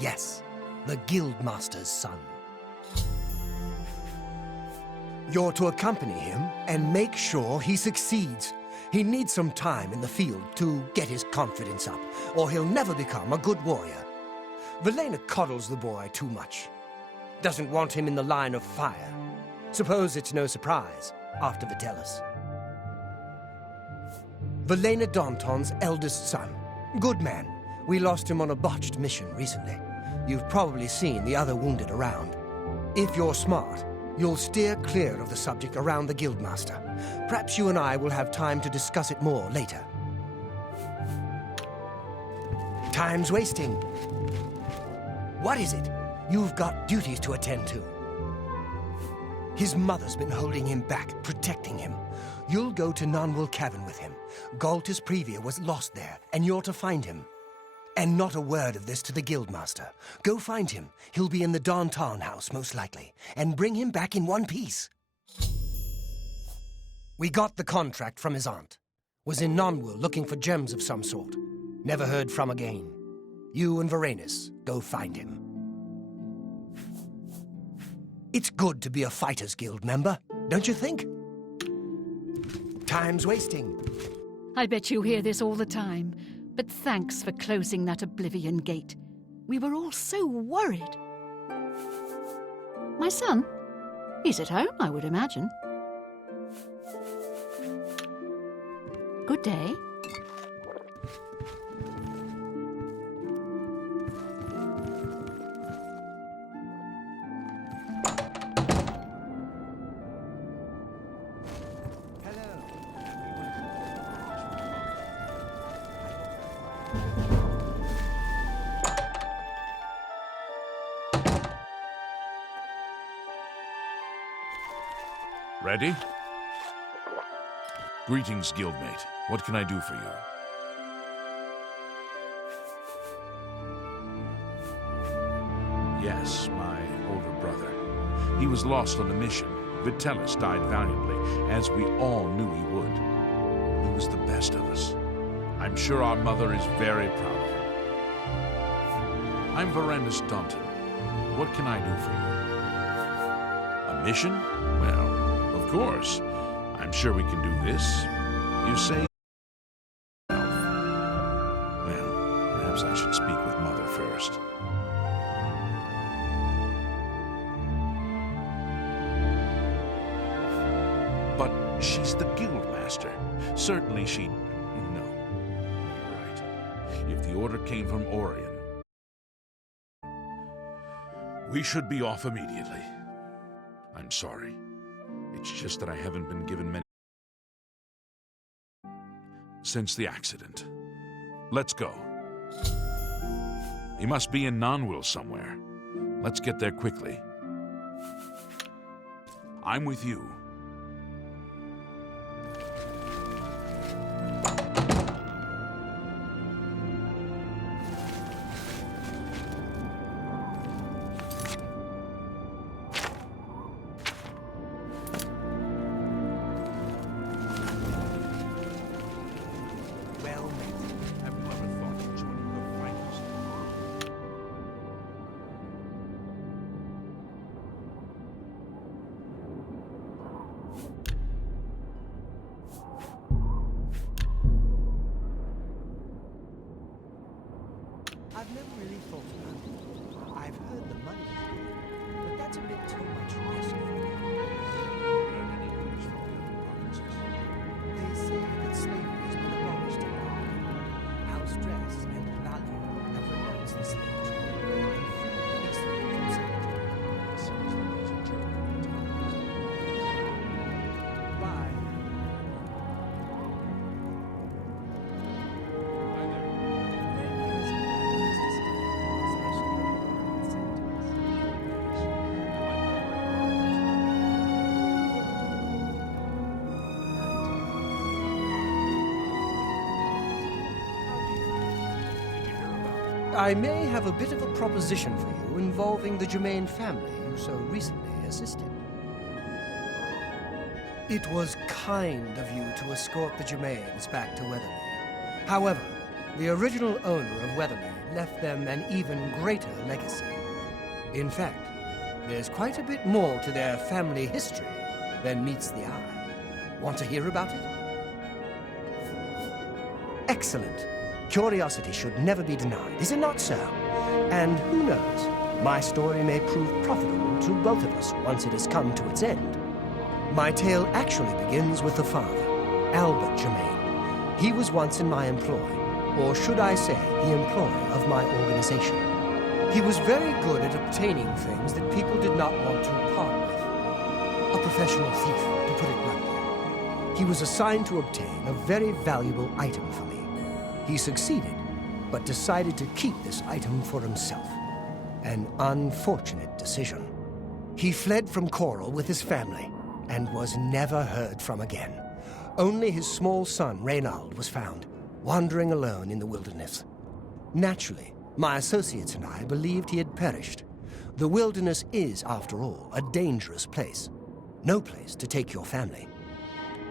Yes, the Guildmaster's son. You're to accompany him and make sure he succeeds. He needs some time in the field to get his confidence up, or he'll never become a good warrior. Valena coddles the boy too much. Doesn't want him in the line of fire. Suppose it's no surprise after Vitellis. Valena Daunton's eldest son. Good man. We lost him on a botched mission recently. You've probably seen the other wounded around. If you're smart, you'll steer clear of the subject around the Guildmaster. Perhaps you and I will have time to discuss it more later. Time's wasting. What is it? You've got duties to attend to. His mother's been holding him back, protecting him. You'll go to Nonwell Cavern with him. Galtus Previa was lost there, and you're to find him. And not a word of this to the Guildmaster. Go find him. He'll be in the Downtown house, most likely. And bring him back in one piece. We got the contract from his aunt. Was in Nonwil looking for gems of some sort. Never heard from again. You and Varanus, go find him. It's good to be a Fighters Guild member, don't you think? Time's wasting. I bet you hear this all the time, but thanks for closing that Oblivion gate. We were all so worried. My son? He's at home, I would imagine. Good day. Ready? Greetings, guildmate. What can I do for you? Yes, my older brother. He was lost on a mission. Vitellis died valiantly, as we all knew he would. He was the best of us. I'm sure our mother is very proud of him. I'm Varanus Daunton. What can I do for you? A mission? Well, of course. I'm sure we can do this. You say... Well, perhaps I should speak with Mother first. But she's the Guildmaster. Certainly she'd... No. You're right. If the order came from Orion, we should be off immediately. I'm sorry. It's just that I haven't been given many... since the accident. Let's go. He must be in Nonwil somewhere. Let's get there quickly. I'm with you. I've never really thought about it. I've heard the money, but that's a bit too much risk for me. They say that slavery has been abolished in Ireland. House dress and Lalo have renounced the slave trade and free peacefully from Bye. I may have a bit of a proposition for you involving the Germain family you so recently assisted. It was kind of you to escort the Germains back to Weathermead. However, the original owner of Weathermead left them an even greater legacy. In fact, there's quite a bit more to their family history than meets the eye. Want to hear about it? Excellent. Curiosity should never be denied, is it not so? And who knows, my story may prove profitable to both of us once it has come to its end. My tale actually begins with the father, Albert Germain. He was once in my employ, or should I say, the employ of my organization. He was very good at obtaining things that people did not want to part with. A professional thief, to put it bluntly. He was assigned to obtain a very valuable item for me. He succeeded, but decided to keep this item for himself. An unfortunate decision. He fled from Coral with his family and was never heard from again. Only his small son, Reynald, was found, wandering alone in the wilderness. Naturally, my associates and I believed he had perished. The wilderness is, after all, a dangerous place. No place to take your family.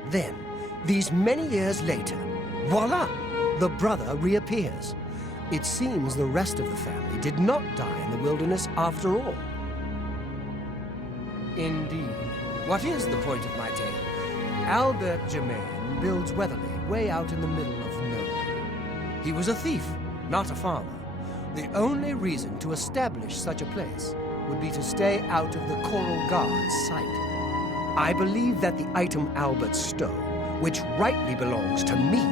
Then, these many years later, voila! The brother reappears. It seems the rest of the family did not die in the wilderness after all. Indeed. What is the point of my tale? Albert Germain builds Weatherly way out in the middle of nowhere. He was a thief, not a farmer. The only reason to establish such a place would be to stay out of the Coral Guard's sight. I believe that the item Albert stole, which rightly belongs to me,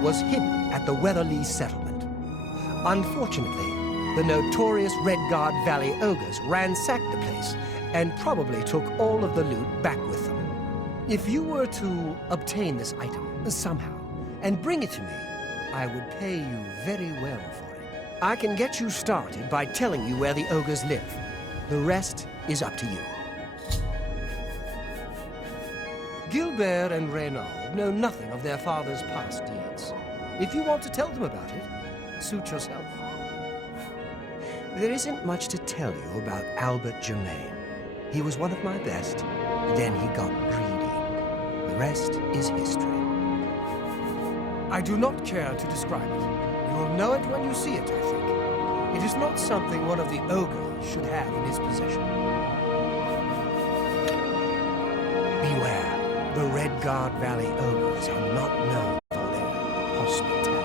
was hidden at the Weatherly settlement. Unfortunately, the notorious Red Guard Valley ogres ransacked the place and probably took all of the loot back with them. If you were to obtain this item somehow and bring it to me, I would pay you very well for it. I can get you started by telling you where the ogres live. The rest is up to you. Gilbert and Reynald know nothing of their father's past deeds. If you want to tell them about it, suit yourself. There isn't much to tell you about Albert Germain. He was one of my best, then he got greedy. The rest is history. I do not care to describe it. You will know it when you see it, I think. It is not something one of the ogres should have in his possession. Beware, the Red Guard Valley ogres are not known for their hospitality.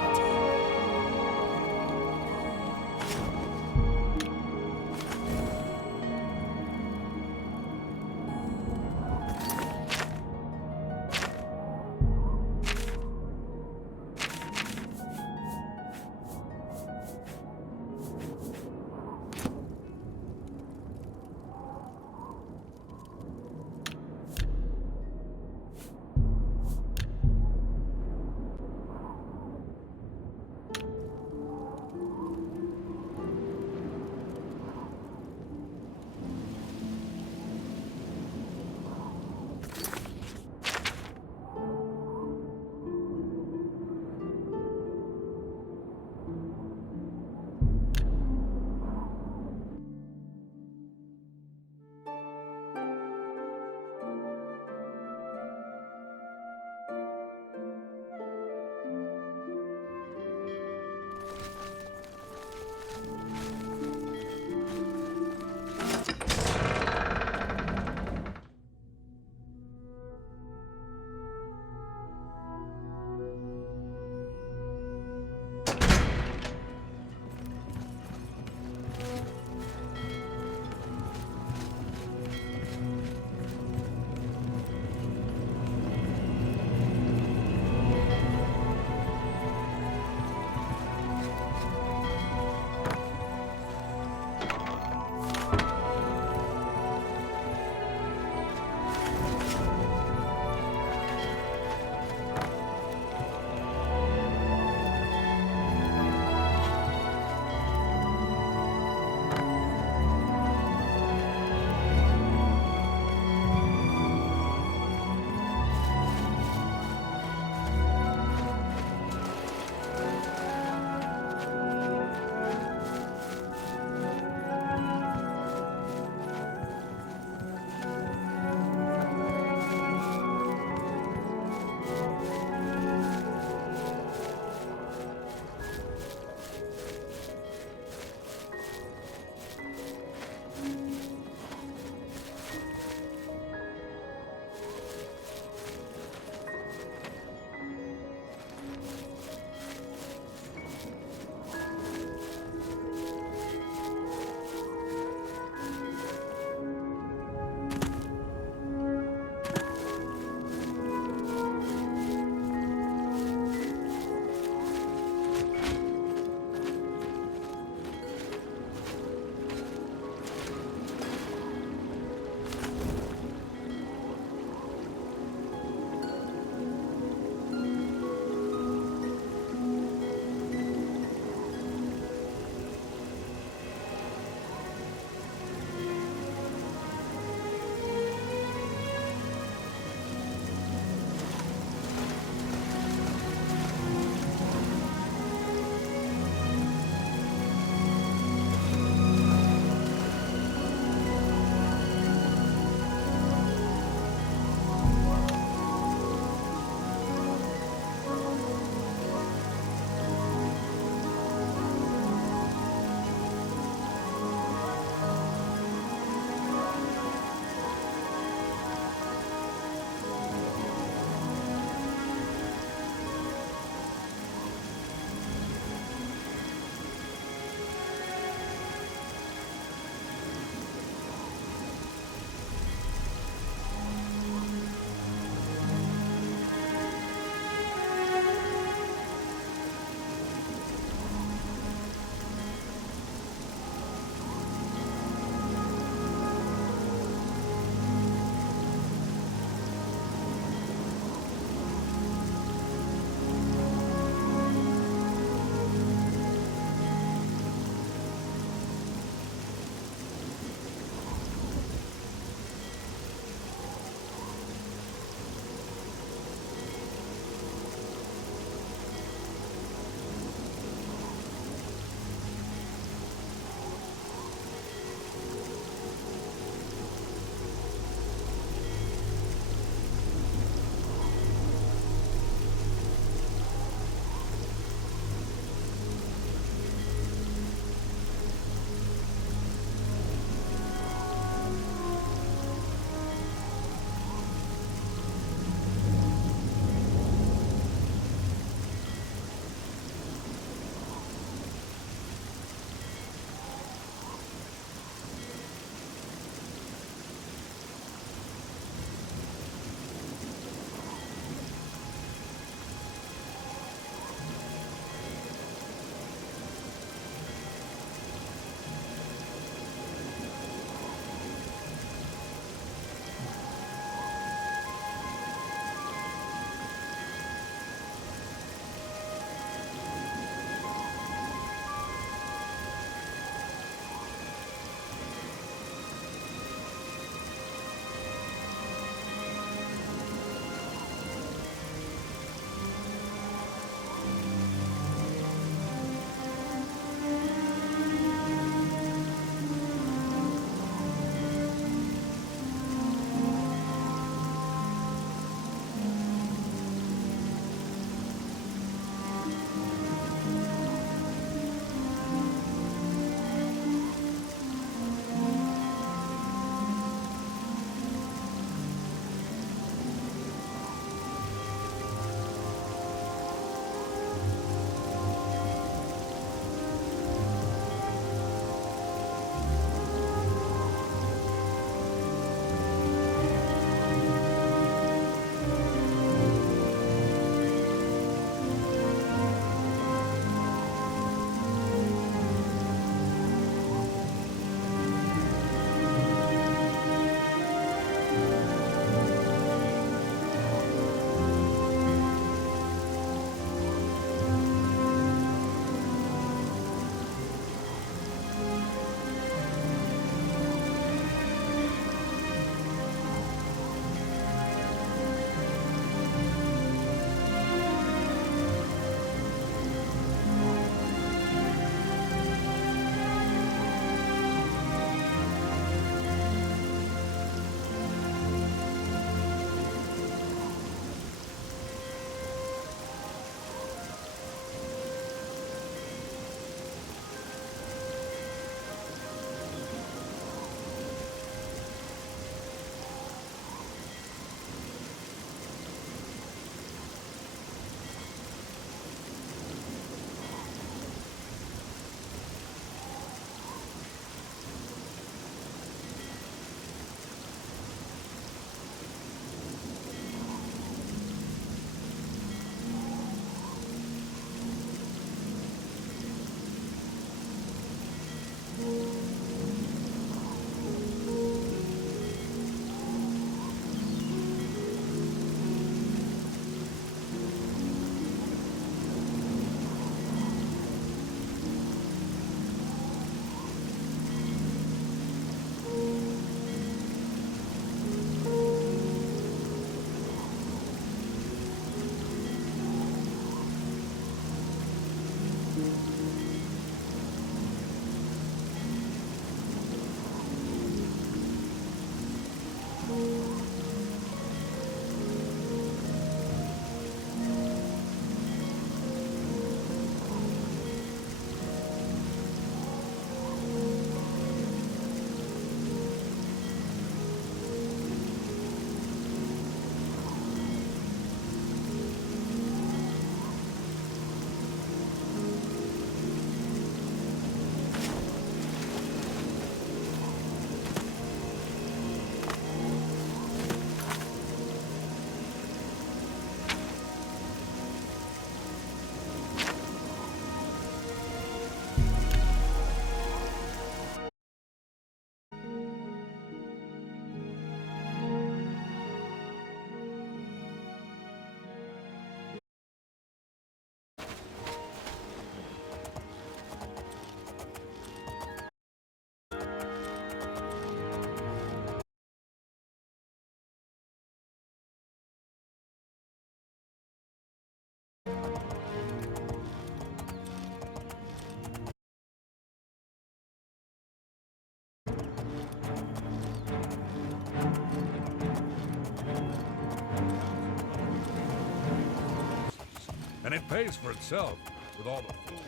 And it pays for itself, with all the food.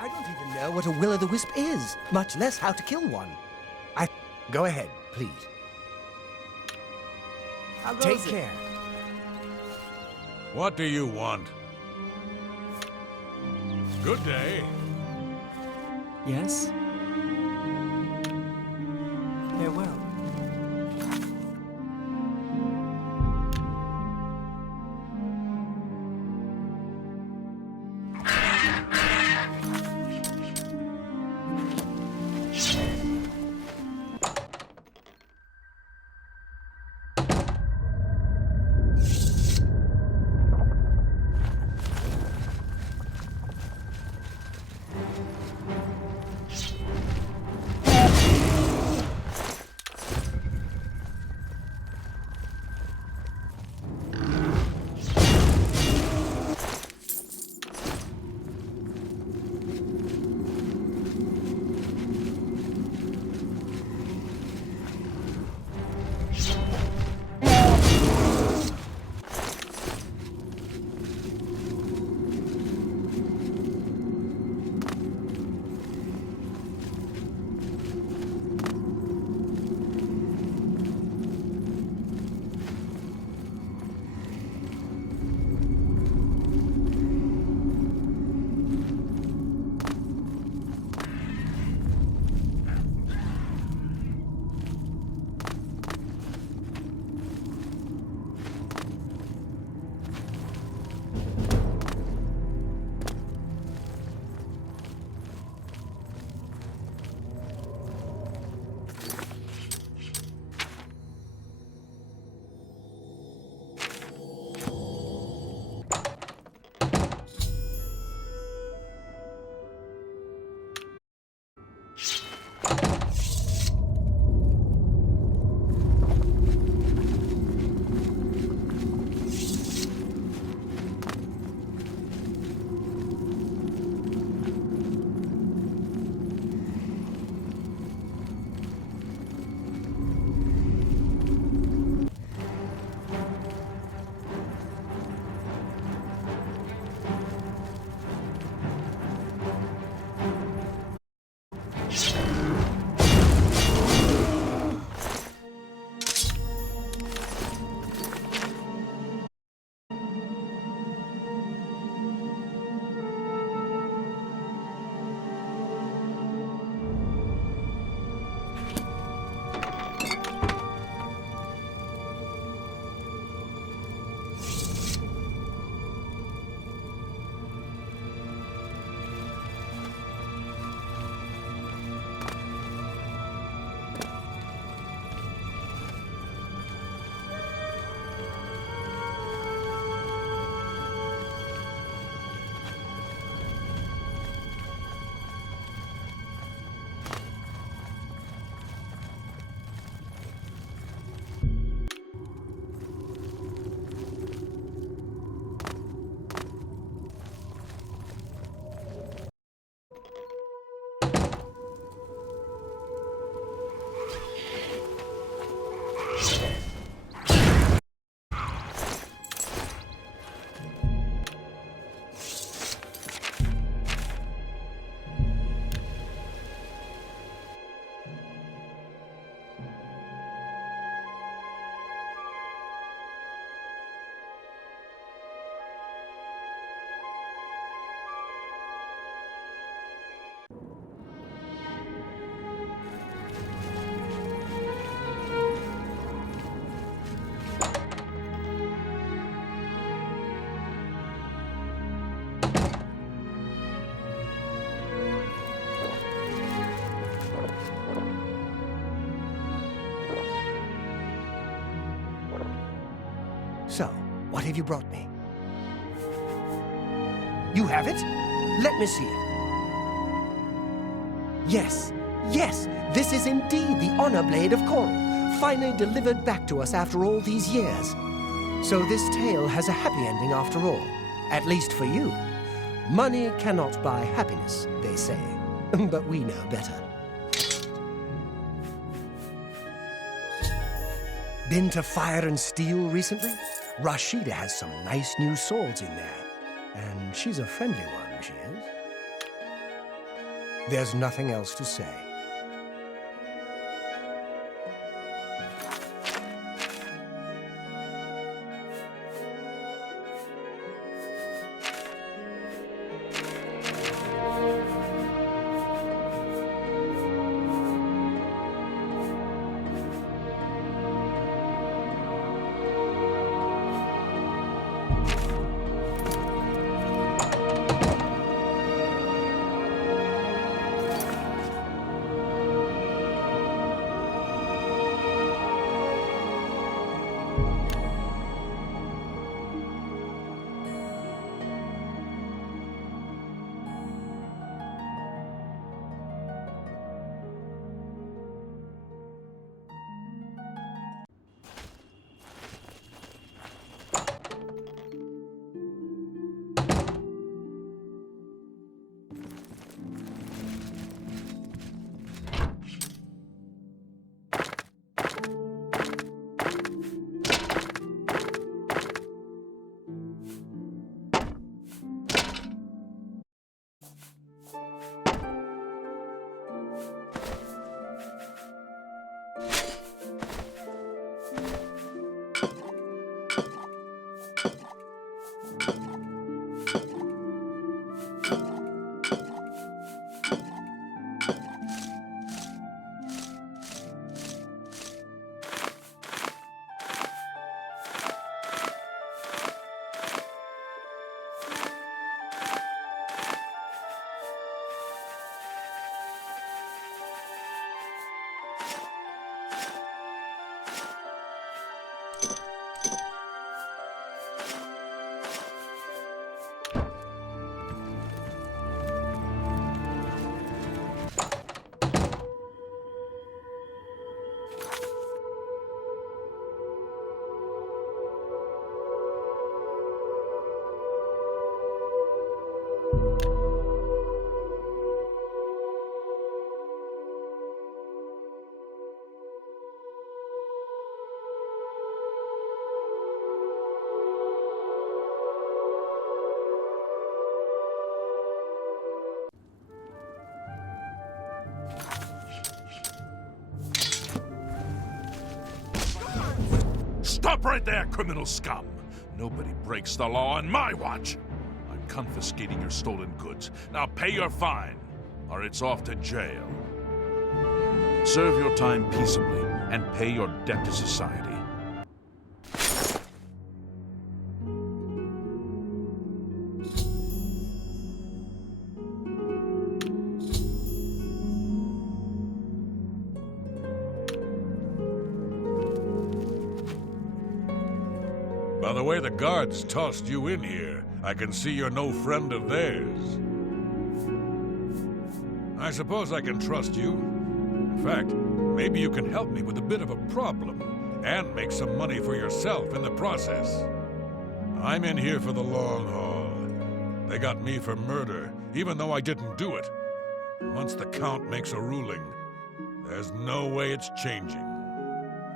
I don't even know what a will-o'-the-wisp is, much less how to kill one. Go ahead, please. Take care. What do you want? Good day. Yes? Farewell. So, what have you brought me? You have it? Let me see it. Yes, yes, this is indeed the honor blade of Coral, finally delivered back to us after all these years. So this tale has a happy ending after all. At least for you. Money cannot buy happiness, they say. But we know better. Been to Fire and Steel recently? Rashida has some nice new swords in there. And she's a friendly one, she is. There's nothing else to say. Stop right there, criminal scum! Nobody breaks the law on my watch! I'm confiscating your stolen goods. Now pay your fine, or it's off to jail. Serve your time peaceably, and pay your debt to society. By the way the guards tossed you in here, I can see you're no friend of theirs. I suppose I can trust you. In fact, maybe you can help me with a bit of a problem, and make some money for yourself in the process. I'm in here for the long haul. They got me for murder, even though I didn't do it. Once the Count makes a ruling, there's no way it's changing.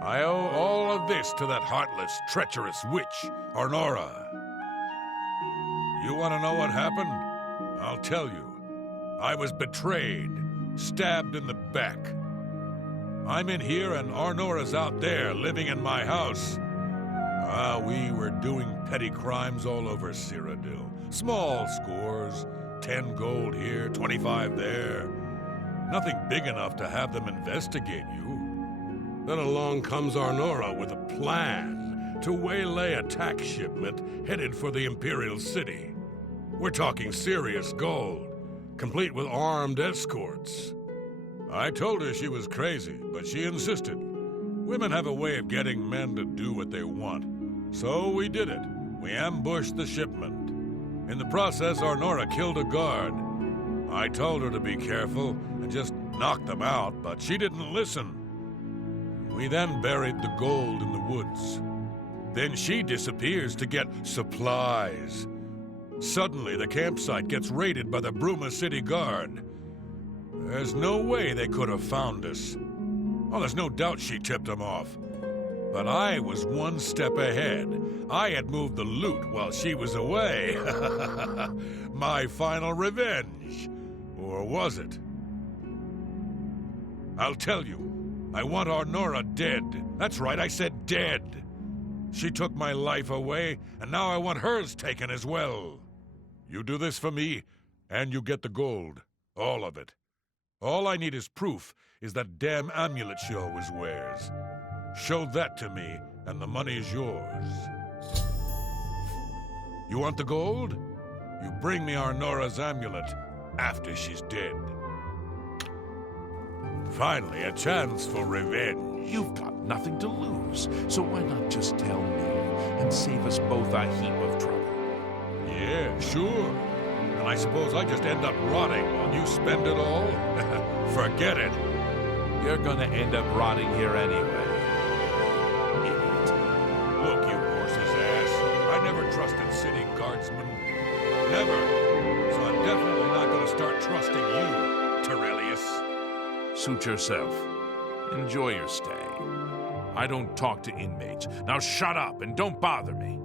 I owe all of this to that heartless, treacherous witch, Arnora. You want to know what happened? I'll tell you. I was betrayed, stabbed in the back. I'm in here and Arnora's out there, living in my house. We were doing petty crimes all over Cyrodiil. Small scores, 10 gold here, 25 there. Nothing big enough to have them investigate you. Then along comes Arnora with a plan to waylay a tax shipment headed for the Imperial City. We're talking serious gold, complete with armed escorts. I told her she was crazy, but she insisted. Women have a way of getting men to do what they want. So we did it. We ambushed the shipment. In the process, Arnora killed a guard. I told her to be careful and just knock them out, but she didn't listen. We then buried the gold in the woods. Then she disappears to get supplies. Suddenly, the campsite gets raided by the Bruma City Guard. There's no way they could have found us. Well, there's no doubt she tipped them off. But I was one step ahead. I had moved the loot while she was away. My final revenge. Or was it? I'll tell you. I want Arnora dead. That's right, I said dead. She took my life away, and now I want hers taken as well. You do this for me, and you get the gold. All of it. All I need is proof is that damn amulet she always wears. Show that to me, and the money's yours. You want the gold? You bring me Arnora's amulet after she's dead. Finally, a chance for revenge. You've got nothing to lose, so why not just tell me and save us both a heap of trouble? Yeah, sure. And I suppose I just end up rotting while you spend it all? Forget it. You're gonna end up rotting here anyway. Idiot. Look, you horse's ass. I never trusted city guardsmen. Never. So I'm definitely not gonna start trusting you, Terrelius. Suit yourself. Enjoy your stay. I don't talk to inmates. Now shut up and don't bother me.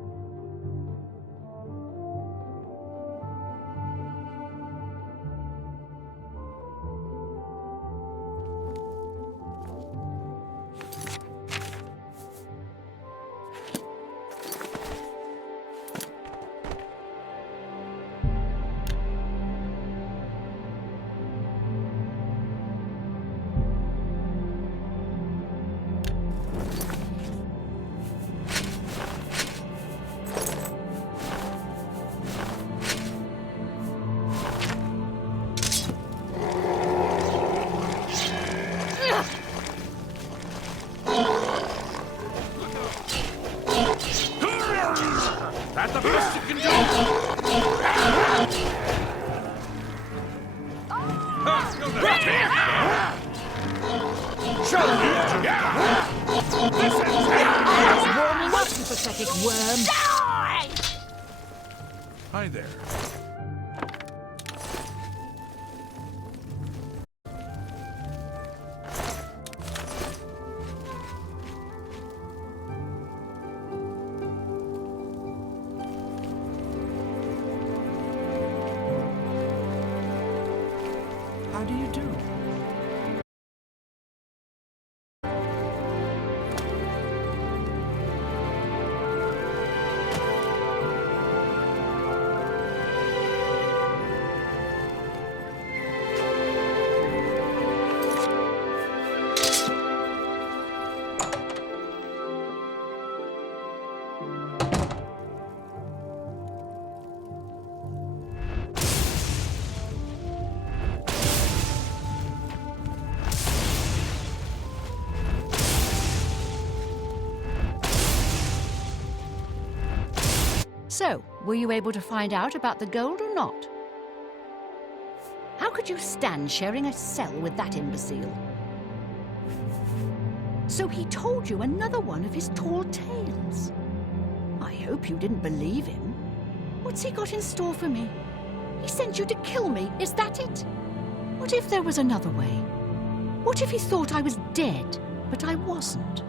That's the best you can do! Warming up, you pathetic worm! Hi there. How do you do? So, were you able to find out about the gold or not? How could you stand sharing a cell with that imbecile? So he told you another one of his tall tales. I hope you didn't believe him. What's he got in store for me? He sent you to kill me, is that it? What if there was another way? What if he thought I was dead, but I wasn't?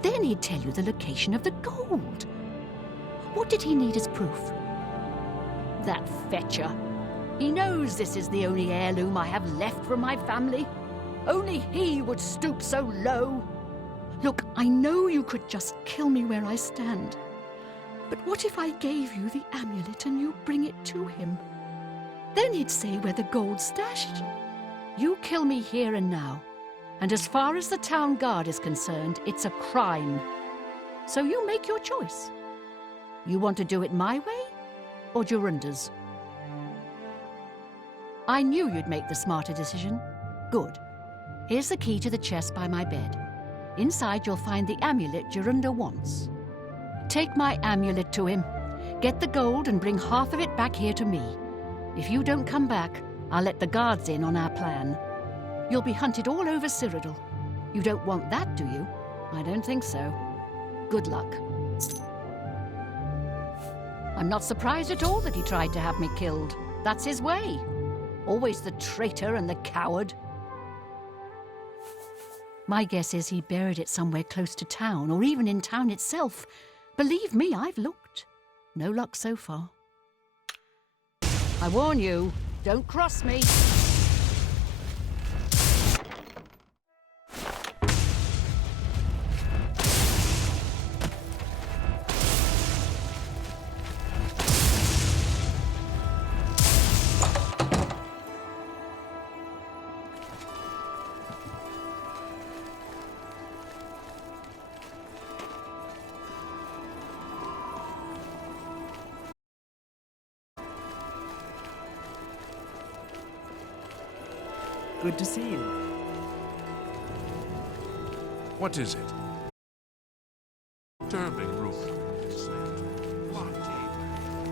Then he'd tell you the location of the gold. What did he need as proof? That fetcher. He knows this is the only heirloom I have left from my family. Only he would stoop so low. Look, I know you could just kill me where I stand. But what if I gave you the amulet and you bring it to him? Then he'd say where the gold's stashed. You kill me here and now. And as far as the town guard is concerned, it's a crime. So you make your choice. You want to do it my way, or Jorunda's? I knew you'd make the smarter decision. Good. Here's the key to the chest by my bed. Inside you'll find the amulet Jorunda wants. Take my amulet to him. Get the gold and bring half of it back here to me. If you don't come back, I'll let the guards in on our plan. You'll be hunted all over Cyrodiil. You don't want that, do you? I don't think so. Good luck. I'm not surprised at all that he tried to have me killed. That's his way. Always the traitor and the coward. My guess is he buried it somewhere close to town, or even in town itself. Believe me, I've looked. No luck so far. I warn you, don't cross me. Good to see you. What is it? Disturbing rumor.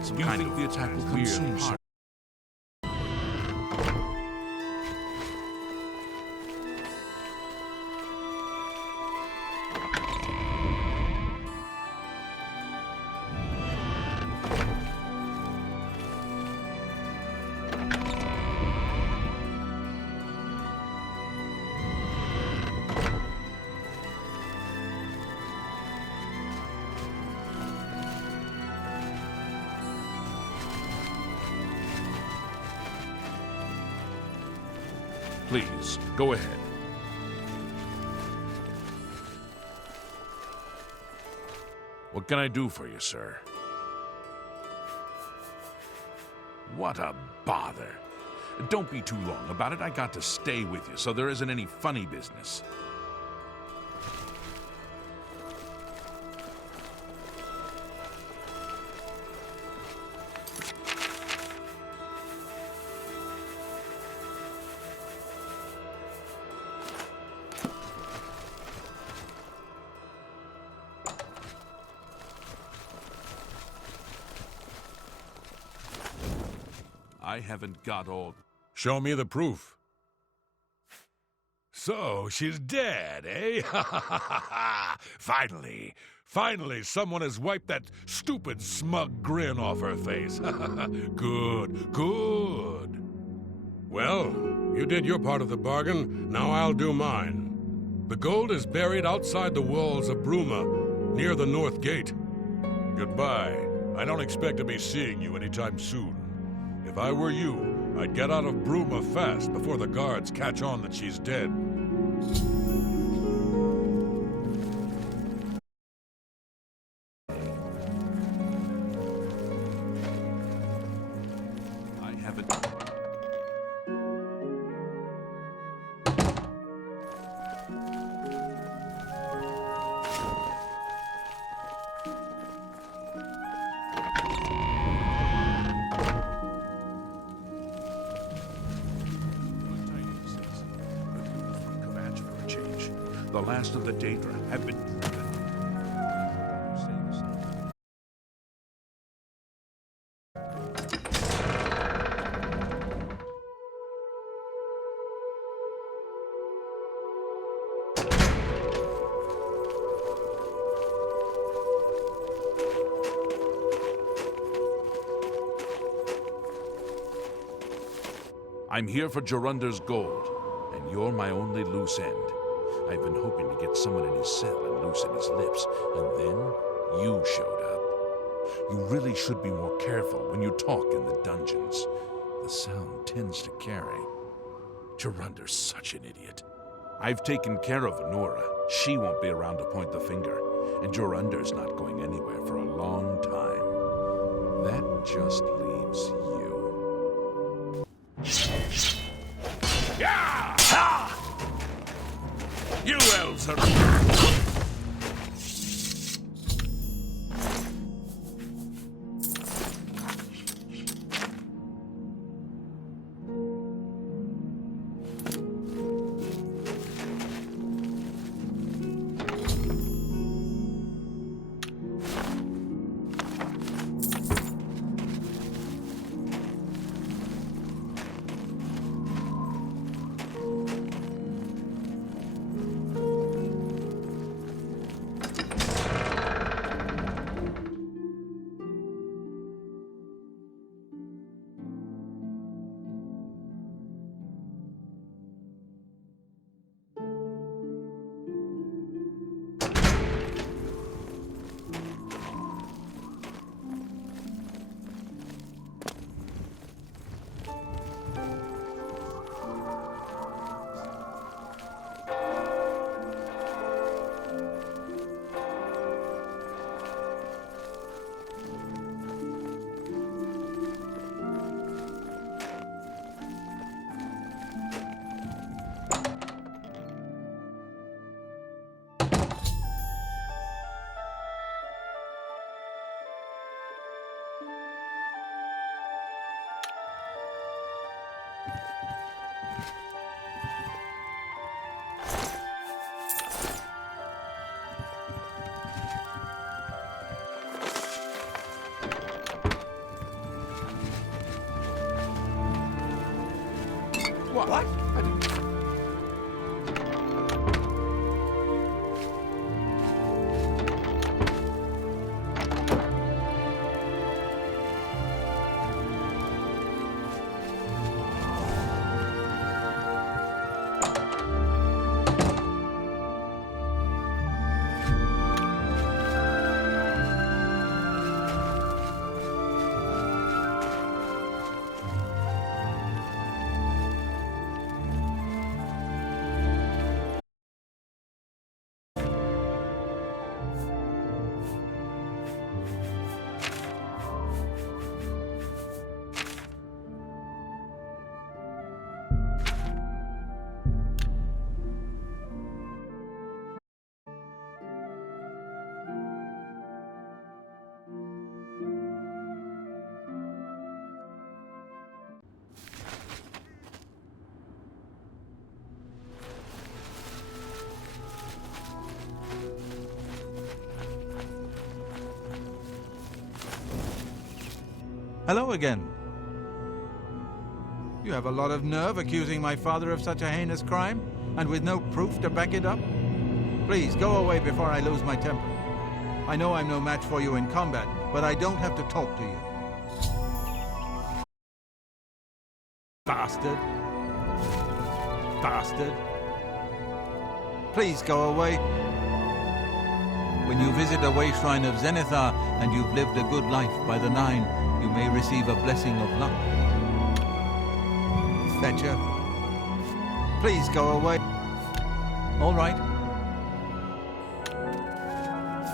Some kind of the attack will come soon, sir. Please, go ahead. What can I do for you, sir? What a bother. Don't be too long about it. I got to stay with you, so there isn't any funny business. I haven't got all... Show me the proof. So, she's dead, eh? Finally. Finally, someone has wiped that stupid, smug grin off her face. Good, good. Well, you did your part of the bargain, now I'll do mine. The gold is buried outside the walls of Bruma, near the North Gate. Goodbye. I don't expect to be seeing you anytime soon. If I were you, I'd get out of Bruma fast before the guards catch on that she's dead. I haven't... The last of the Daedra have been driven. I'm here for Jorunder's gold, and you're my only loose end. I've been hoping to get someone in his cell and loosen his lips, and then you showed up. You really should be more careful when you talk in the dungeons. The sound tends to carry. Jorunder's such an idiot. I've taken care of Honora. She won't be around to point the finger, and Jorunder's not going anywhere for a long time. That just leaves you. Yeah! Ha! You elves are... What? I didn't... Hello again. You have a lot of nerve accusing my father of such a heinous crime, and with no proof to back it up. Please, go away before I lose my temper. I know I'm no match for you in combat, but I don't have to talk to you. Bastard. Bastard. Please go away. When you visit a way shrine of Zenithar and you've lived a good life by the Nine, you may receive a blessing of luck. Fetcher. Please go away. All right.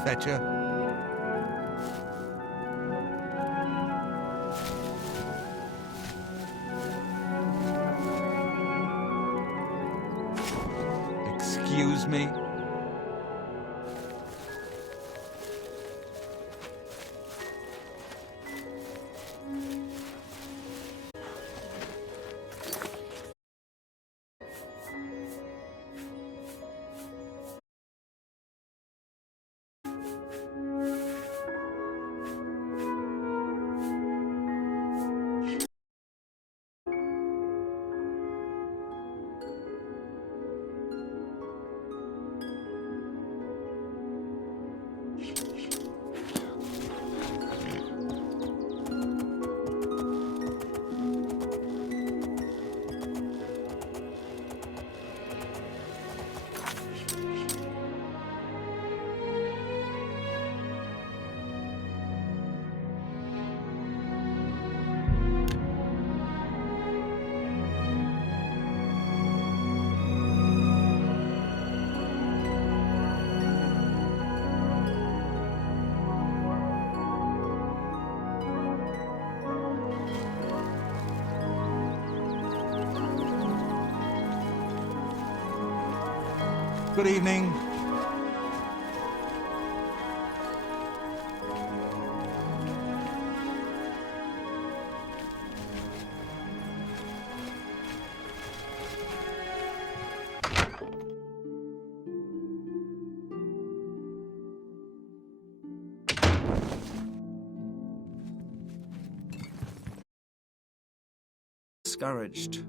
Fetcher. Excuse me? Good evening. Discouraged.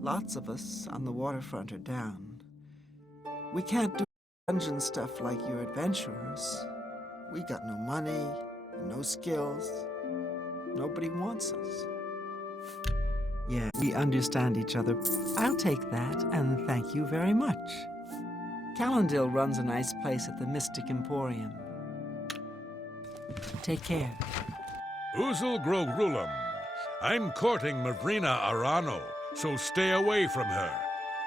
Lots of us on the waterfront are down. We can't do dungeon stuff like your adventurers. We got no money, and no skills. Nobody wants us. Yeah, we understand each other. I'll take that, and thank you very much. Calendil runs a nice place at the Mystic Emporium. Take care. Uzul Grogrulam, I'm courting Mavrina Arano, so stay away from her.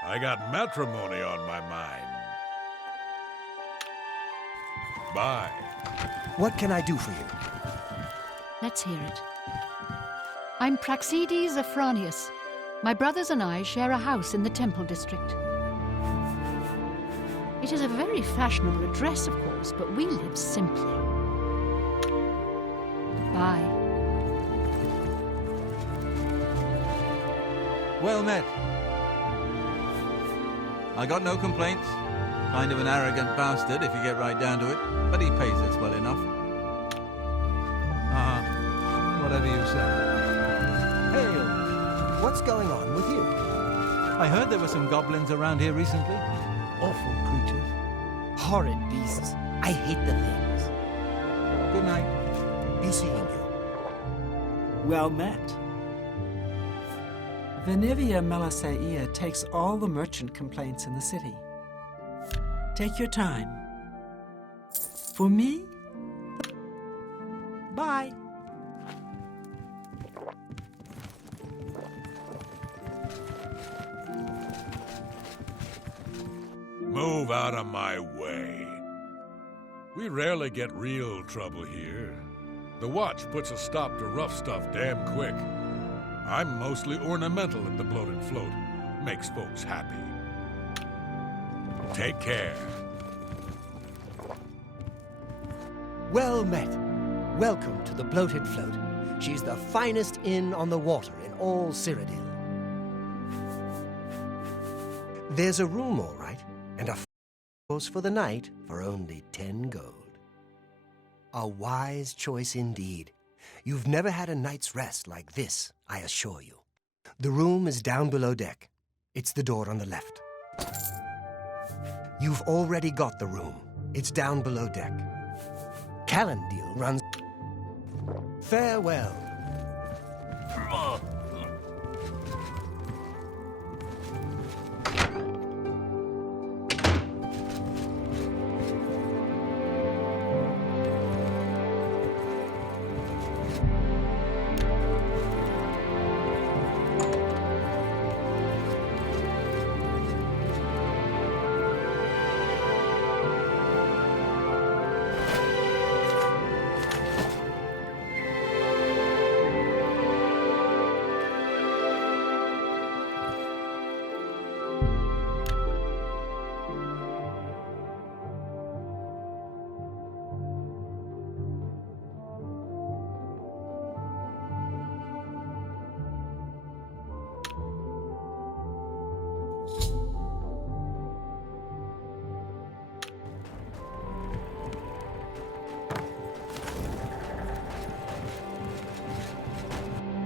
I got matrimony on my mind. Bye. What can I do for you? Let's hear it. I'm Praxides Afranius. My brothers and I share a house in the Temple District. It is a very fashionable address, of course, but we live simply. Bye. Well met. I got no complaints. Kind of an arrogant bastard if you get right down to it, but he pays us well enough. Whatever you say. Hail! What's going on with you? I heard there were some goblins around here recently. Awful creatures. Horrid beasts. I hate the things. Good night. Be seeing you. Well met. Venivia Melasaia takes all the merchant complaints in the city. Take your time. For me? Bye. Move out of my way. We rarely get real trouble here. The Watch puts a stop to rough stuff damn quick. I'm mostly ornamental at the Bloated Float. Makes folks happy. Take care. Well met. Welcome to the Bloated Float. She's the finest inn on the water in all Cyrodiil. There's a room, all right, and a course for the night for only 10 gold. A wise choice indeed. You've never had a night's rest like this, I assure you. The room is down below deck. It's the door on the left. You've already got the room. It's down below deck. Calendil runs... Farewell.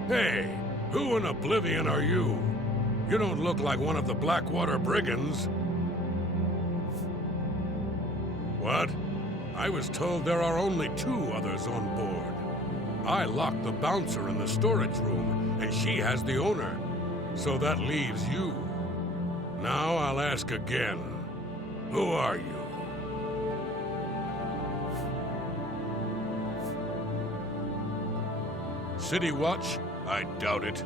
Hey, who in Oblivion are you? You don't look like one of the Blackwater brigands. What? I was told there are only 2 others on board. I locked the bouncer in the storage room, and she has the owner. So that leaves you. Now I'll ask again. Who are you? City Watch? I doubt it.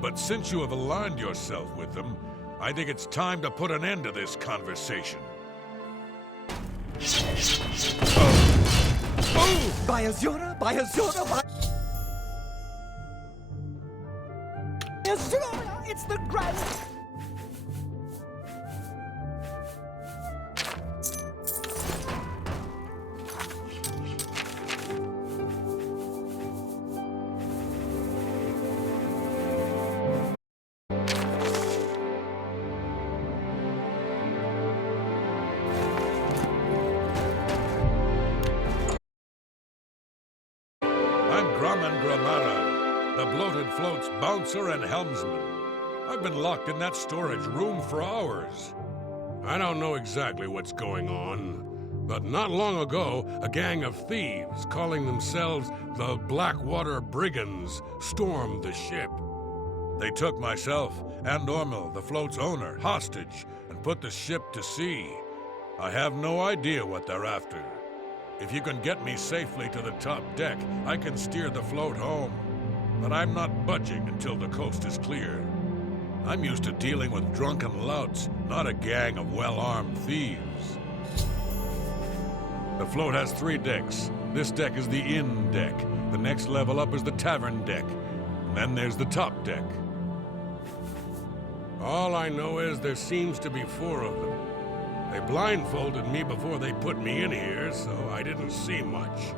But since you have aligned yourself with them, I think it's time to put an end to this conversation. By Azura! By Azura! By Azura! It's the Grand... The Bloated Float's bouncer and helmsman. I've been locked in that storage room for hours. I don't know exactly what's going on, but not long ago, a gang of thieves calling themselves the Blackwater Brigands stormed the ship. They took myself and Ormil, the float's owner, hostage and put the ship to sea. I have no idea what they're after. If you can get me safely to the top deck, I can steer the float home. but I'm not budging until the coast is clear. I'm used to dealing with drunken louts, not a gang of well-armed thieves. The float has 3 decks. This deck is the inn deck. The next level up is the tavern deck. And then there's the top deck. All I know is there seems to be 4 of them. They blindfolded me before they put me in here, so I didn't see much.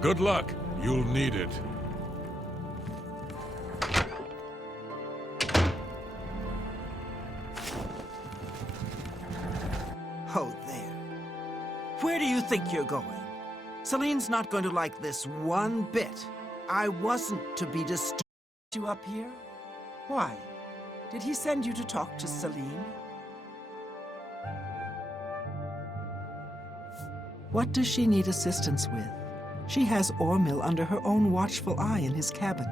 Good luck. You'll need it. Oh, there. Where do you think you're going? Celine's not going to like this one bit. I wasn't to be disturbed you up here. Why? Did he send you to talk to Celine? What does she need assistance with? She has Ormil under her own watchful eye in his cabin.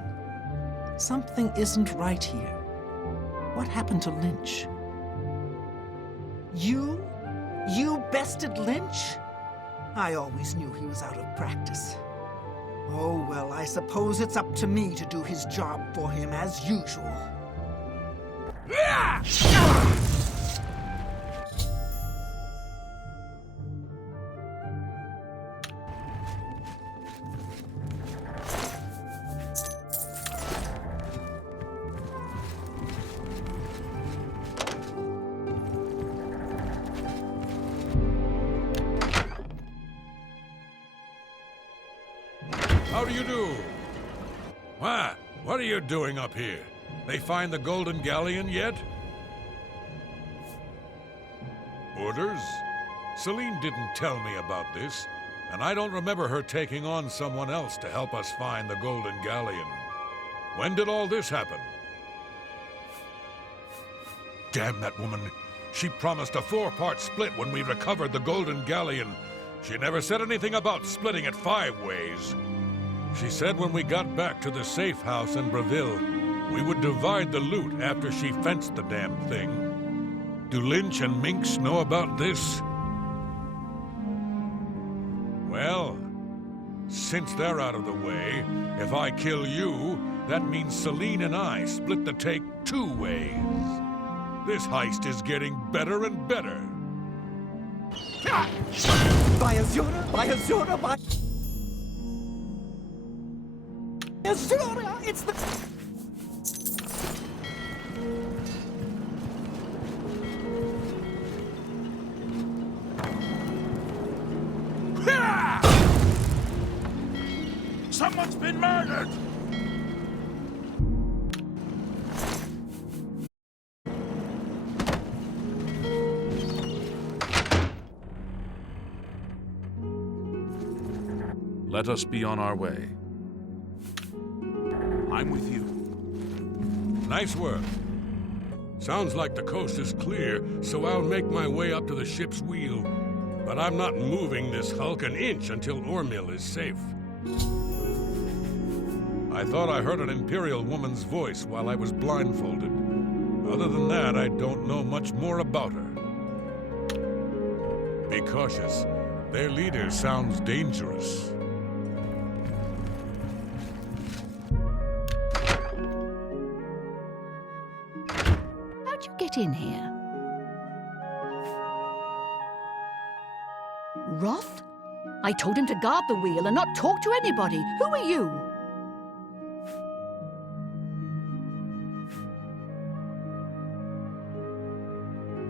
Something isn't right here. What happened to Lynch? You? You bested Lynch? I always knew he was out of practice. Oh, well, I suppose it's up to me to do his job for him as usual. How do you do? What are you doing up here? They find the Golden Galleon yet? Orders? Celine didn't tell me about this, and I don't remember her taking on someone else to help us find the Golden Galleon. When did all this happen? Damn that woman. She promised a 4-part split when we recovered the Golden Galleon. She never said anything about splitting it 5 ways. She said when we got back to the safe house in Breville, we would divide the loot after she fenced the damn thing. Do Lynch and Minx know about this? Well, since they're out of the way, if I kill you, that means Celine and I split the take 2 ways. This heist is getting better and better. By Azura! By Azura! By Azura! It's the... Someone's been murdered! Let us be on our way. I'm with you. Nice work. Sounds like the coast is clear, so I'll make my way up to the ship's wheel. But I'm not moving this hulk an inch until Ormil is safe. I thought I heard an Imperial woman's voice while I was blindfolded. Other than that, I don't know much more about her. Be cautious. Their leader sounds dangerous. How'd you get in here? Roth? I told him to guard the wheel and not talk to anybody. Who are you?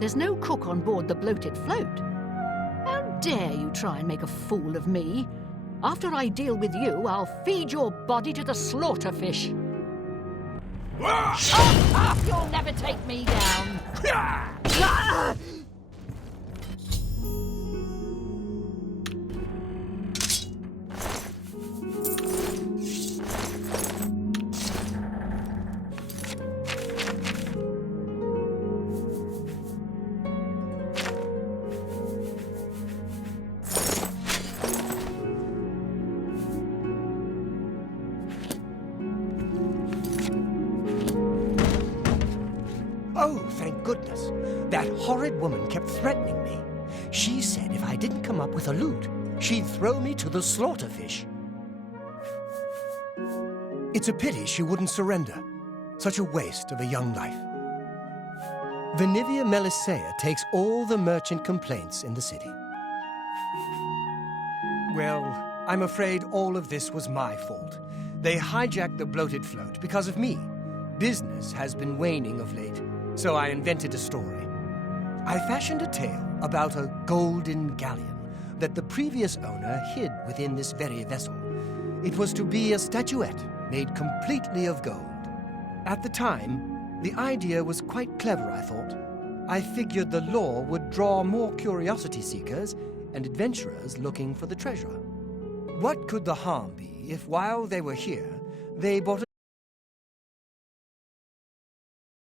There's no cook on board the bloated float. How dare you try and make a fool of me? After I deal with you, I'll feed your body to the slaughterfish. You'll never take me down. Oh, thank goodness. That horrid woman kept threatening me. She said if I didn't come up with a loot, she'd throw me to the slaughterfish. It's a pity she wouldn't surrender. Such a waste of a young life. Venivia Melisea takes all the merchant complaints in the city. Well, I'm afraid all of this was my fault. They hijacked the bloated float because of me. Business has been waning of late, so I invented a story. I fashioned a tale about a golden galleon that the previous owner hid within this very vessel. It was to be a statuette made completely of gold. At the time, the idea was quite clever, I thought. I figured the lore would draw more curiosity seekers and adventurers looking for the treasure. What could the harm be if, while they were here, they bought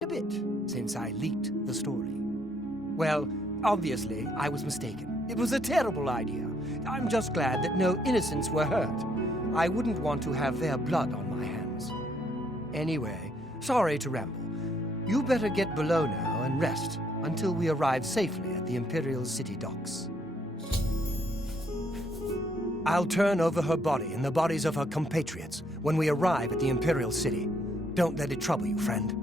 a bit, since I leaked the story? Well, obviously, I was mistaken. It was a terrible idea. I'm just glad that no innocents were hurt. I wouldn't want to have their blood on my hands. Anyway, sorry to ramble. You better get below now and rest until we arrive safely at the Imperial City docks. I'll turn over her body and the bodies of her compatriots when we arrive at the Imperial City. Don't let it trouble you, friend.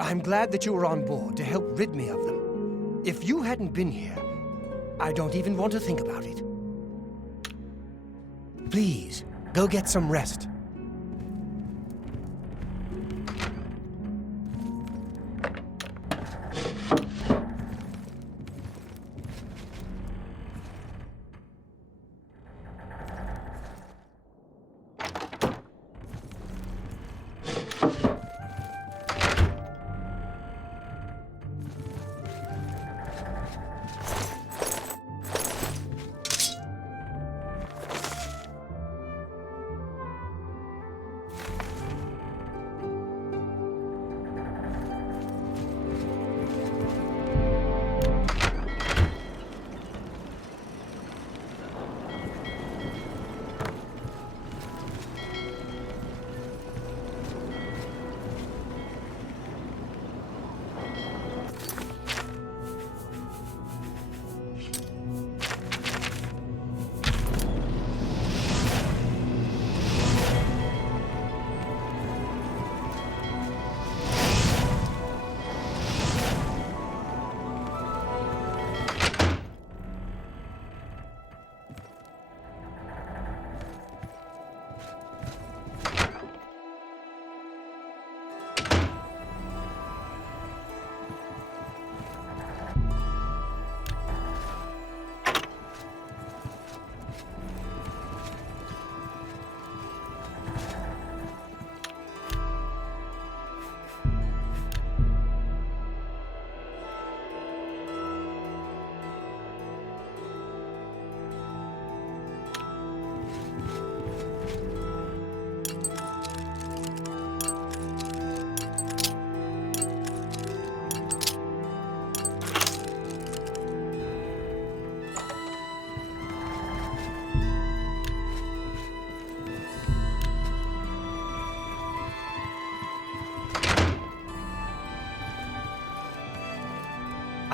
I'm glad that you were on board to help rid me of them. If you hadn't been here, I don't even want to think about it. Please, go get some rest.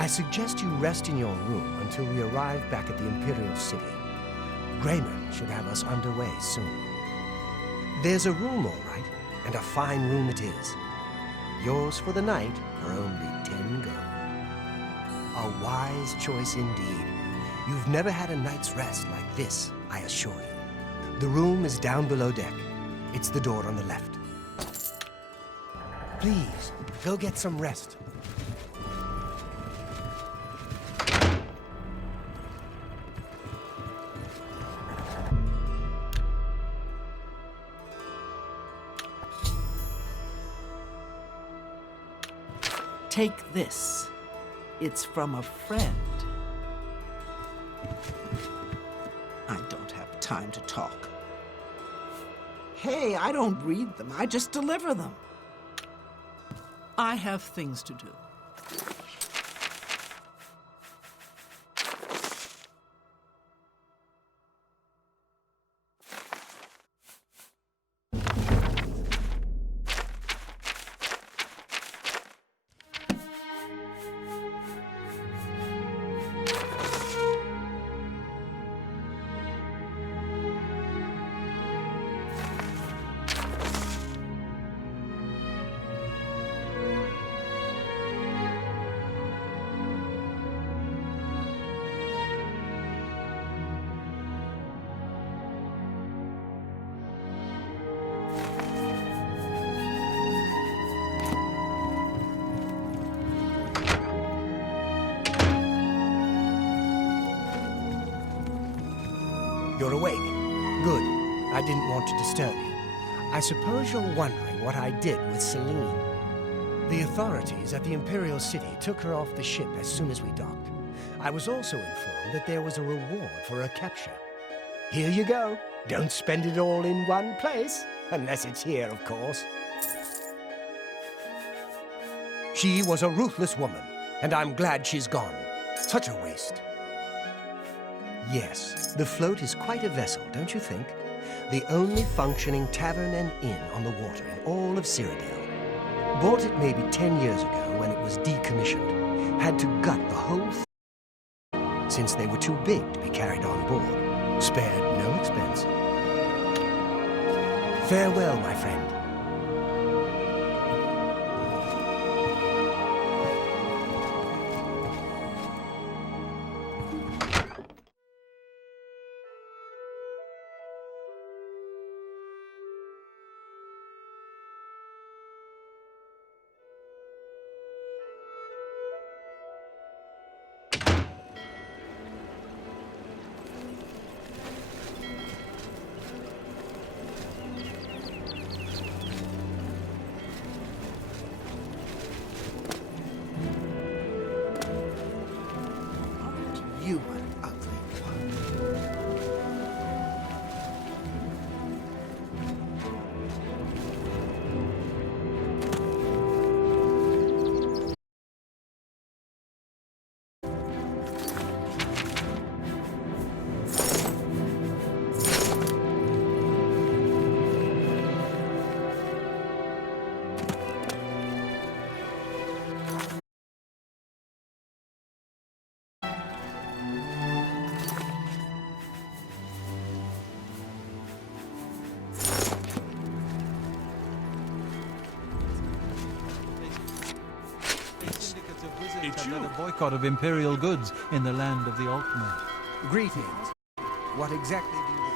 I suggest you rest in your room until we arrive back at the Imperial City. Grayman should have us underway soon. There's a room, all right, and a fine room it is. Yours for the night for only 10 gold. A wise choice indeed. You've never had a night's rest like this, I assure you. The room is down below deck. It's the door on the left. Please, go get some rest. Take this. It's from a friend. I don't have time to talk. Hey, I don't read them. I just deliver them. I have things to do. You're awake. Good. I didn't want to disturb you. I suppose you're wondering what I did with Celine. The authorities at the Imperial City took her off the ship as soon as we docked. I was also informed that there was a reward for her capture. Here you go. Don't spend it all in one place. Unless it's here, of course. She was a ruthless woman, and I'm glad she's gone. Such a waste. Yes, the float is quite a vessel, don't you think? The only functioning tavern and inn on the water in all of Cyrodiil. Bought it maybe 10 years ago when it was decommissioned. Had to gut the whole thing, since they were too big to be carried on board. Spared no expense. Farewell, my friend. You an ugly one. It's another boycott of Imperial goods in the land of the Altmen. Greetings. What exactly do you require?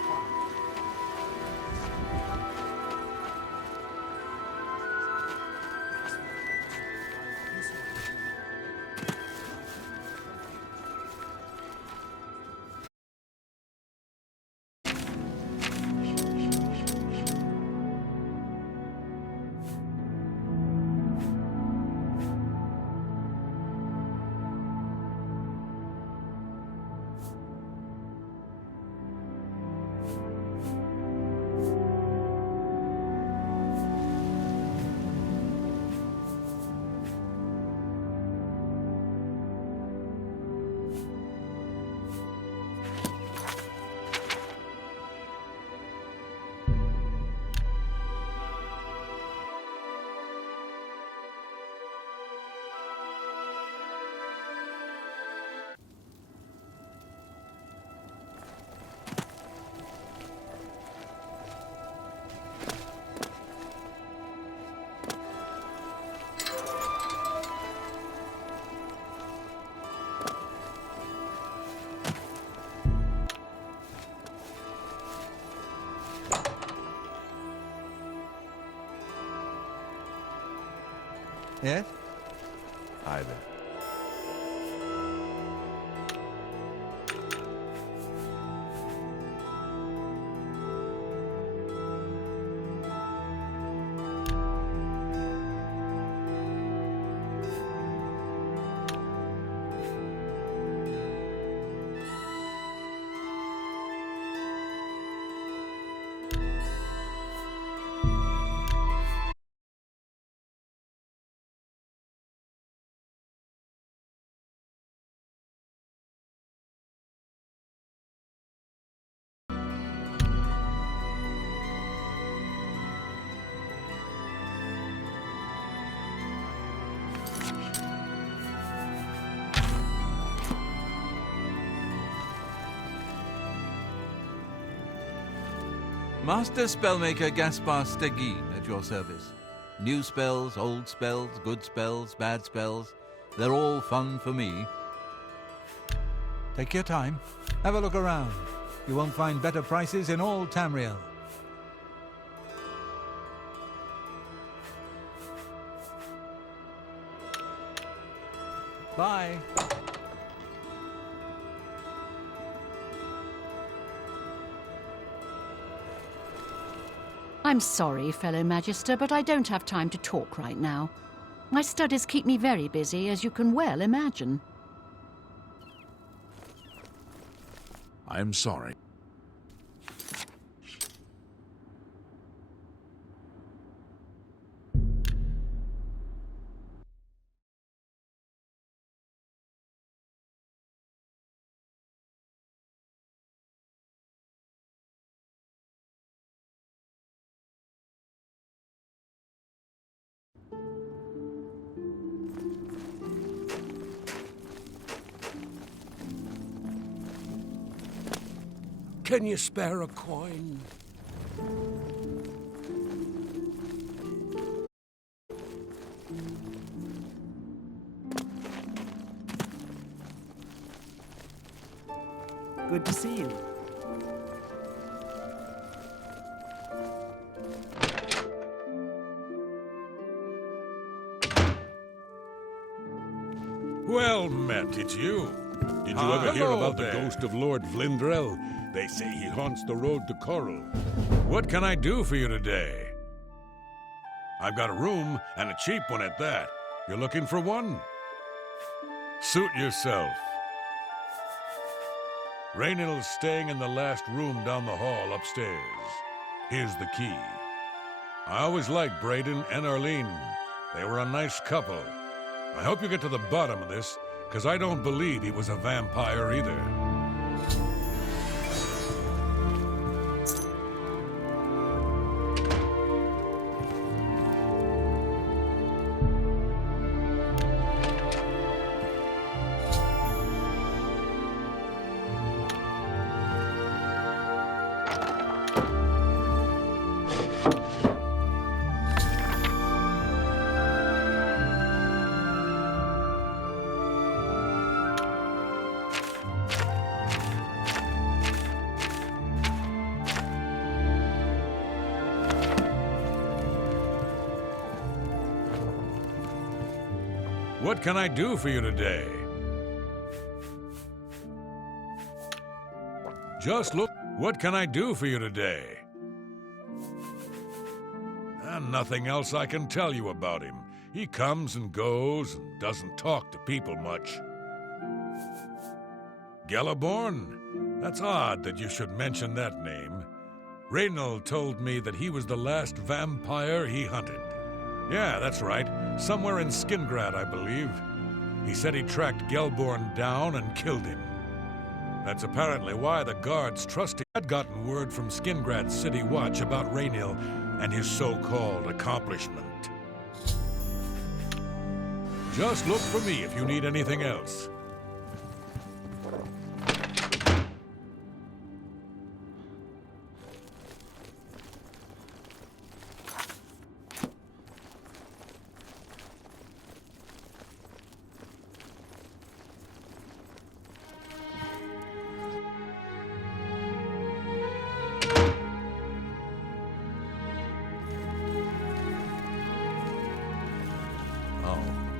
Yes? Hi there. Master Spellmaker Gaspar Stegin at your service. New spells, old spells, good spells, bad spells. They're all fun for me. Take your time. Have a look around. You won't find better prices in all Tamriel. Bye. I'm sorry, fellow Magister, but I don't have time to talk right now. My studies keep me very busy, as you can well imagine. I'm sorry. Can you spare a coin? Good to see you. Well met, it's you. Did you ever hear hello about there. the ghost of Lord Vlindrel? They say he haunts the road to Coral. What can I do for you today? I've got a room, and a cheap one at that. You're looking for one? Suit yourself. Raynill's staying in the last room down the hall upstairs. Here's the key. I always liked Braden and Arlene. They were a nice couple. I hope you get to the bottom of this, because I don't believe he was a vampire either. What can I do for you today? Just look. What can I do for you today? And nothing else I can tell you about him. He comes and goes and doesn't talk to people much. Geliborn? That's odd that you should mention that name. Reynold told me that he was the last vampire he hunted. Yeah, that's right. Somewhere in Skingrad, I believe. He said he tracked Gelborn down and killed him. That's apparently why the guards trusted. I'd gotten word from Skingrad City Watch about Raynil and his so-called accomplishment. Just look for me if you need anything else.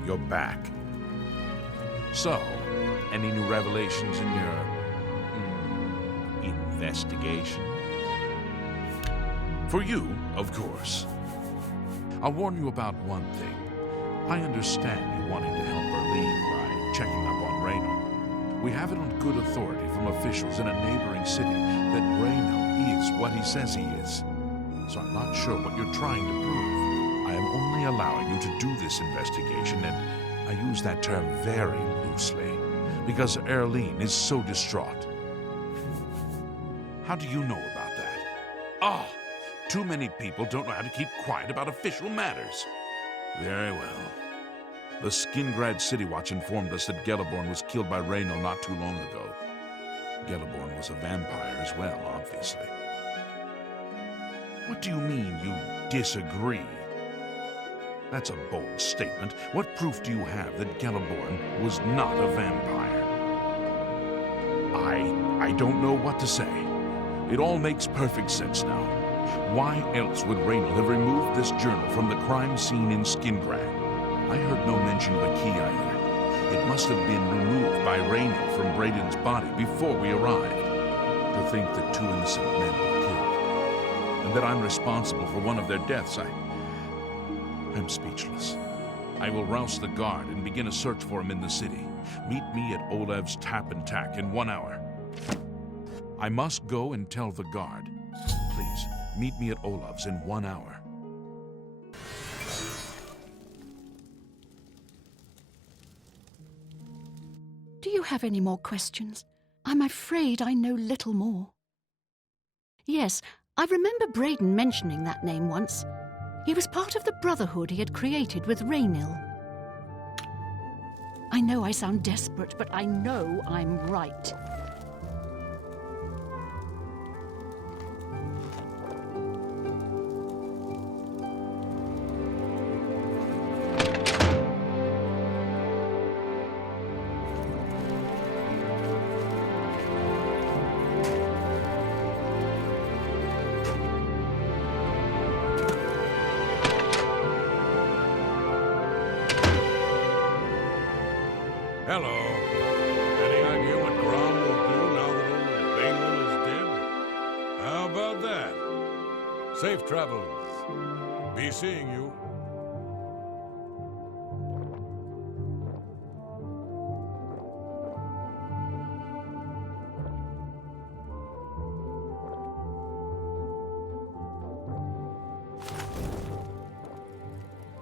You're back. So, any new revelations in your investigation? For you, of course. I'll warn you about one thing. I understand you wanting to help Arlene by checking up on Reyno. We have it on good authority from officials in a neighboring city that Reyno is what he says he is. So I'm not sure what you're trying to prove. I am only allowing you to do this investigation, and I use that term very loosely, because Arlene is so distraught. How do you know about that? Ah, too many people don't know how to keep quiet about official matters. Very well. The Skingrad City Watch informed us that Geliborn was killed by Reyno not too long ago. Geliborn was a vampire as well, obviously. What do you mean you disagree? That's a bold statement. What proof do you have that Geliborn was not a vampire? I don't know what to say. It all makes perfect sense now. Why else would Reynold have removed this journal from the crime scene in Skingrad? I heard no mention of a key either. It must have been removed by Reynold from Braden's body before we arrived. To think that two innocent men were killed. and that I'm responsible for one of their deaths, I'm speechless. I will rouse the guard and begin a search for him in the city. Meet me at Olev's Tap and Tack in 1 hour. I must go and tell the guard. Please, meet me at Olev's in 1 hour. Do you have any more questions? I'm afraid I know little more. Yes, I remember Braden mentioning that name once. He was part of the brotherhood he had created with Raynil. I know I sound desperate, but I know I'm right. Hello. Any idea what Grom will do now that old Bainwell is dead? How about that? Safe travels. Be seeing you.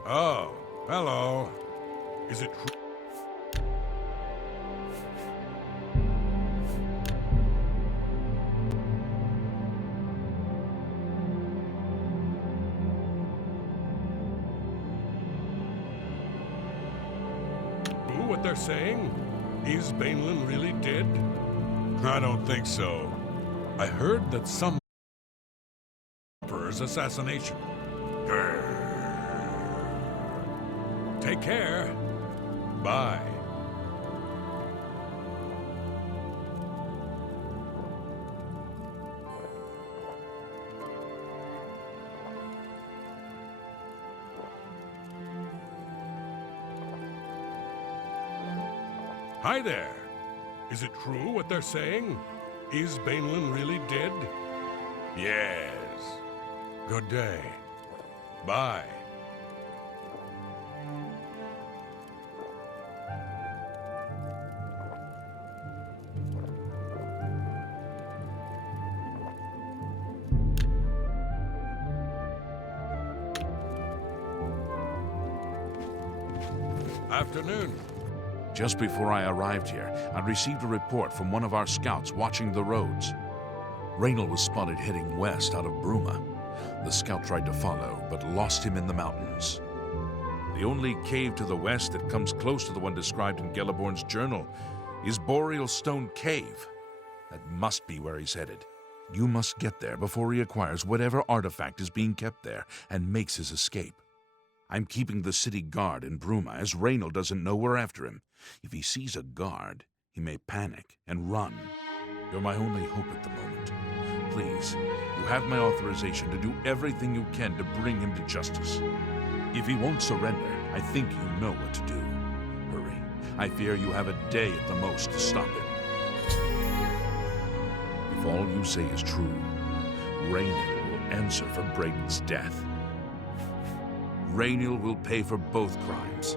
Oh, hello. Is it true? What they're saying? Is Bainlin really dead? I don't think so. I heard that some Emperor's assassination. Take care. Bye. Hi there. Is it true what they're saying? Is Bainlin really dead? Yes. Good day. Bye. Afternoon. Just before I arrived here, I received a report from one of our scouts watching the roads. Raynil was spotted heading west out of Bruma. The scout tried to follow, but lost him in the mountains. The only cave to the west that comes close to the one described in Gelliborn's journal is Boreal Stone Cave. That must be where he's headed. You must get there before he acquires whatever artifact is being kept there and makes his escape. I'm keeping the city guard in Bruma, as Raynil doesn't know we're after him. If he sees a guard, he may panic and run. You're my only hope at the moment. Please, you have my authorization to do everything you can to bring him to justice. If he won't surrender, I think you know what to do. Hurry. I fear you have a day at the most to stop him. If all you say is true, Raynil will answer for Braden's death. Raynil will pay for both crimes.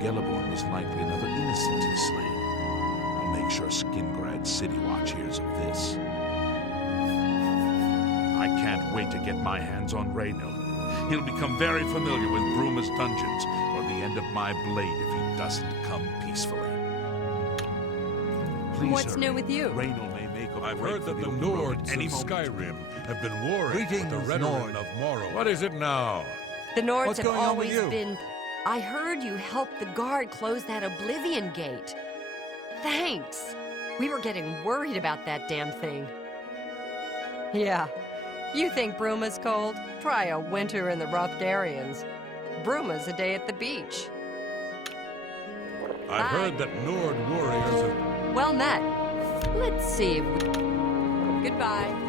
Gelliborn was likely another innocent he slain. I'll make sure Skingrad City Watch hears of this. I can't wait to get my hands on Raynil. He'll become very familiar with Bruma's dungeons, or the end of my blade if he doesn't come peacefully. Please What's hurry. new with you? Raynil may make a I've break heard for that the open road Nords at any of moment. Skyrim have been warring with the Greetings, Redoran Nord. of Morrow. What is it now? The Nords What's have going on with always you? been... I heard you helped the guard close that Oblivion gate. Thanks. We were getting worried about that damn thing. Yeah. You think Bruma's cold? Try a winter in the Rothgarians. Bruma's a day at the beach. I've heard that Nord warriors have... Well met. Let's see if we... Goodbye.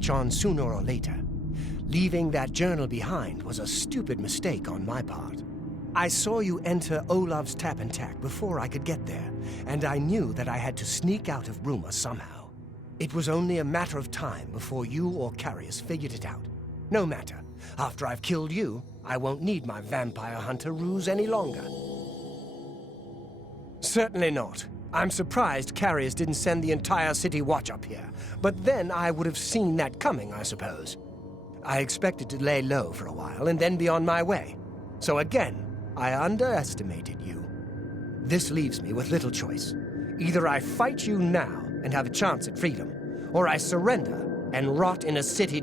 catch on sooner or later. Leaving that journal behind was a stupid mistake on my part. I saw you enter Olav's tap and tack before I could get there, and I knew that I had to sneak out of Bruma somehow. It was only a matter of time before you or Carius figured it out. No matter. After I've killed you, I won't need my vampire hunter ruse any longer. Certainly not. I'm surprised Carius didn't send the entire city watch up here, but then I would have seen that coming, I suppose. I expected to lay low for a while and then be on my way. So again, I underestimated you. This leaves me with little choice. Either I fight you now and have a chance at freedom, or I surrender and rot in a city.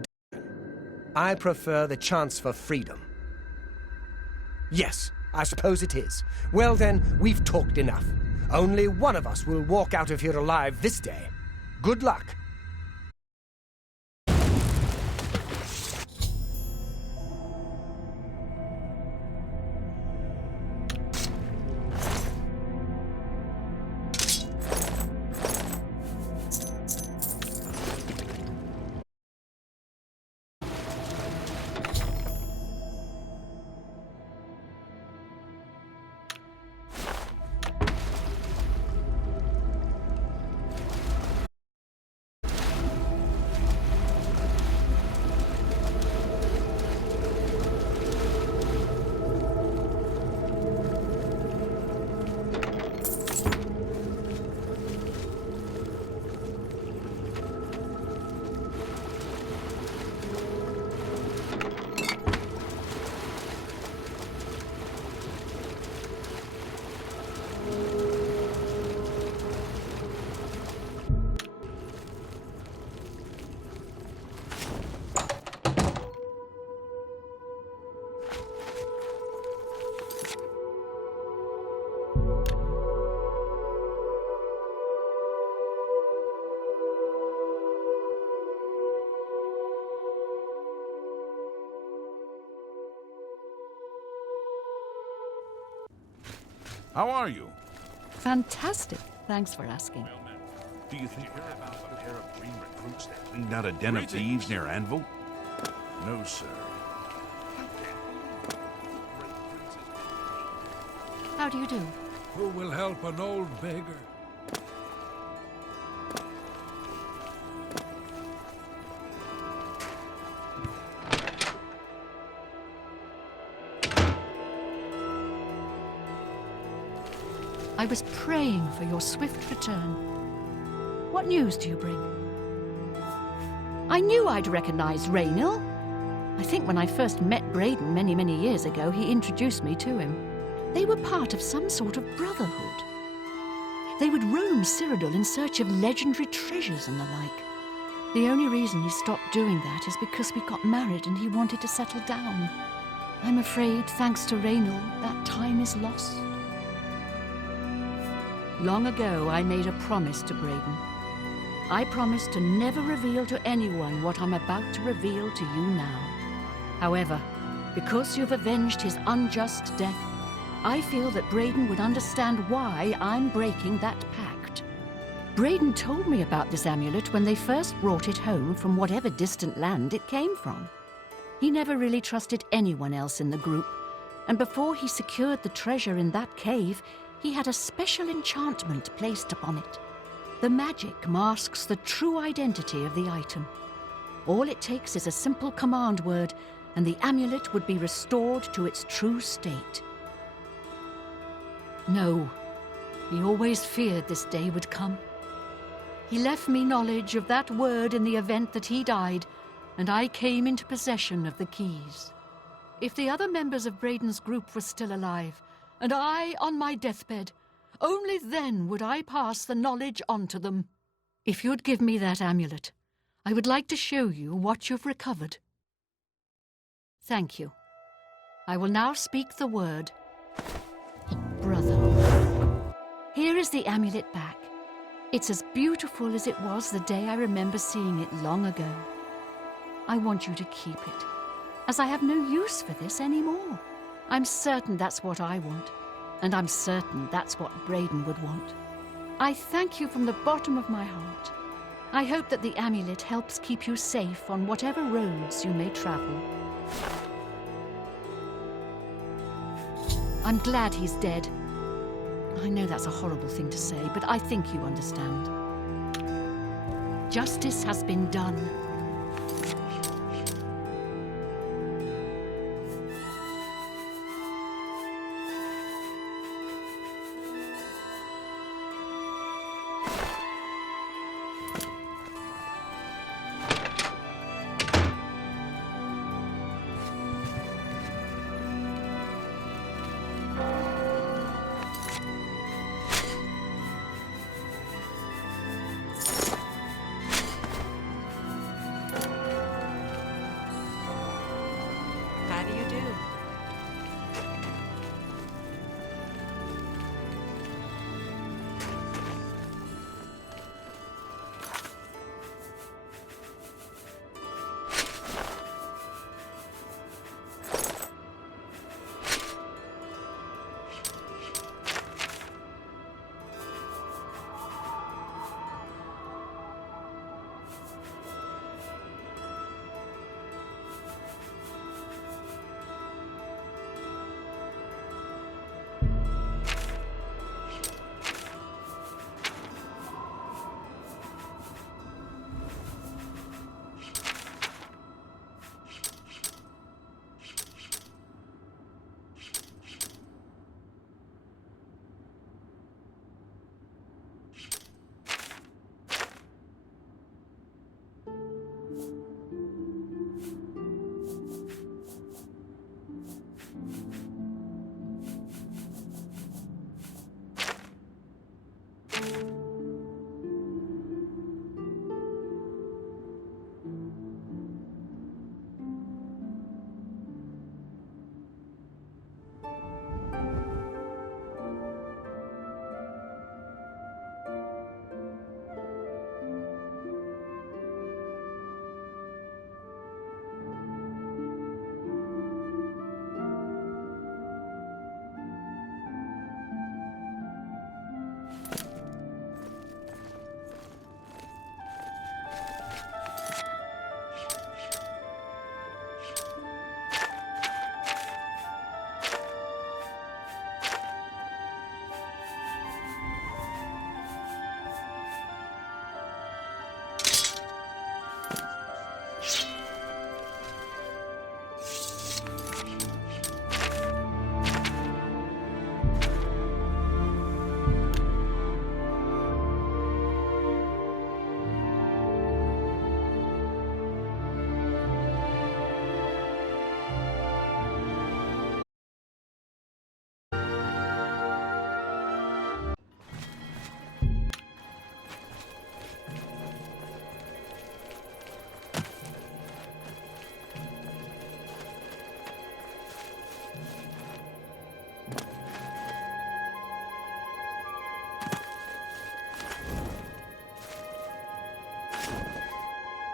I prefer the chance for freedom. Yes, I suppose it is. Well then, we've talked enough. Only one of us will walk out of here alive this day. Good luck. How are you? Fantastic. Thanks for asking. Do you think you're about a pair of green recruits that cleaned out a den of thieves near Anvil? No, sir. How do you do? Who will help an old beggar? I was praying for your swift return. What news do you bring? I knew I'd recognize Raynil. I think when I first met Braden many years ago, he introduced me to him. They were part of some sort of brotherhood. They would roam Cyrodiil in search of legendary treasures and the like. The only reason he stopped doing that is because we got married and he wanted to settle down. I'm afraid, thanks to Raynil, that time is lost. Long ago, I made a promise to Braden. I promised to never reveal to anyone what I'm about to reveal to you now. However, because you've avenged his unjust death, I feel that Braden would understand why I'm breaking that pact. Braden told me about this amulet when they first brought it home from whatever distant land it came from. He never really trusted anyone else in the group, and before he secured the treasure in that cave, he had a special enchantment placed upon it. The magic masks the true identity of the item. All it takes is a simple command word, and the amulet would be restored to its true state. No, he always feared this day would come. He left me knowledge of that word in the event that he died, and I came into possession of the keys. If the other members of Braden's group were still alive, and I on my deathbed, only then would I pass the knowledge on to them. If you'd give me that amulet, I would like to show you what you've recovered. Thank you. I will now speak the word, brother. Here is the amulet back. It's as beautiful as it was the day I remember seeing it long ago. I want you to keep it, as I have no use for this anymore. I'm certain that's what I want, and I'm certain that's what Braden would want. I thank you from the bottom of my heart. I hope that the amulet helps keep you safe on whatever roads you may travel. I'm glad he's dead. I know that's a horrible thing to say, but I think you understand. Justice has been done. How do you do?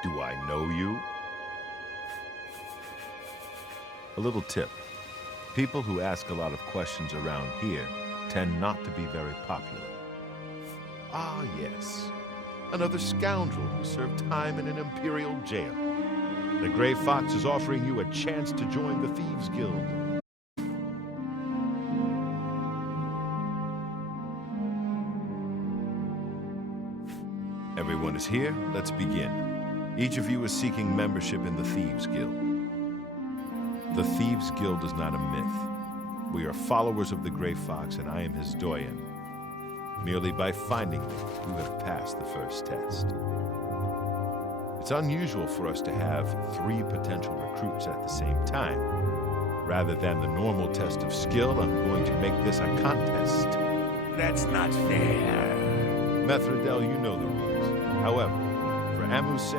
Do I know you? A little tip. People who ask a lot of questions around here tend not to be very popular. Ah, yes. Another scoundrel who served time in an imperial jail. The Gray Fox is offering you a chance to join the Thieves Guild. Everyone is here. Let's begin. Each of you is seeking membership in the Thieves Guild. The Thieves Guild is not a myth. We are followers of the Gray Fox, and I am his doyen. Merely by finding me, you have passed the first test. It's unusual for us to have 3 potential recruits at the same time. Rather than the normal test of skill, I'm going to make this a contest. That's not fair. Methredel, you know the rules. However, for Amuse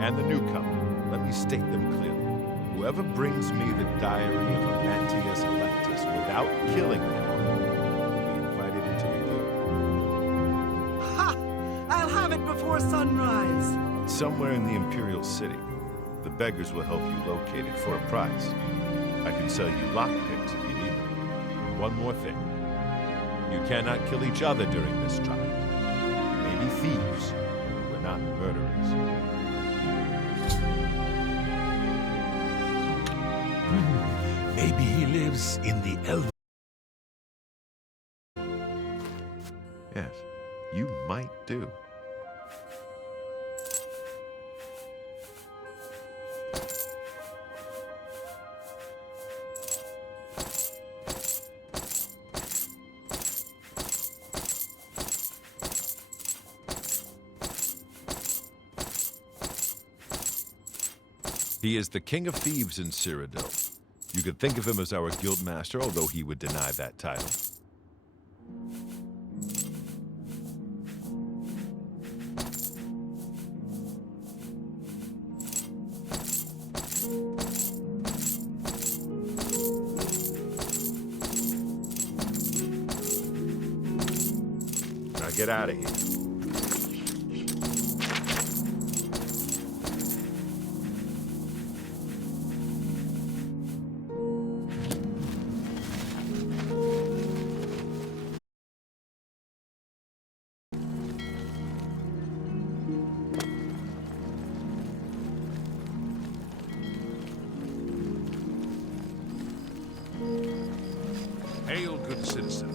and the newcomer, let me state them clearly. Whoever brings me the diary of Amantius Electus without killing him will be invited into the guild. Ha! I'll have it before sunrise. Somewhere in the Imperial City. The beggars will help you locate it for a price. I can sell you lockpicks if you need them. One more thing. You cannot kill each other during this trial. You may be thieves. We're not murderers. Maybe he lives in the elven. Yes, you might do. He is the king of thieves in Cyrodiil. You could think of him as our guild master, although he would deny that title. Now get out of here. Hail, good citizen.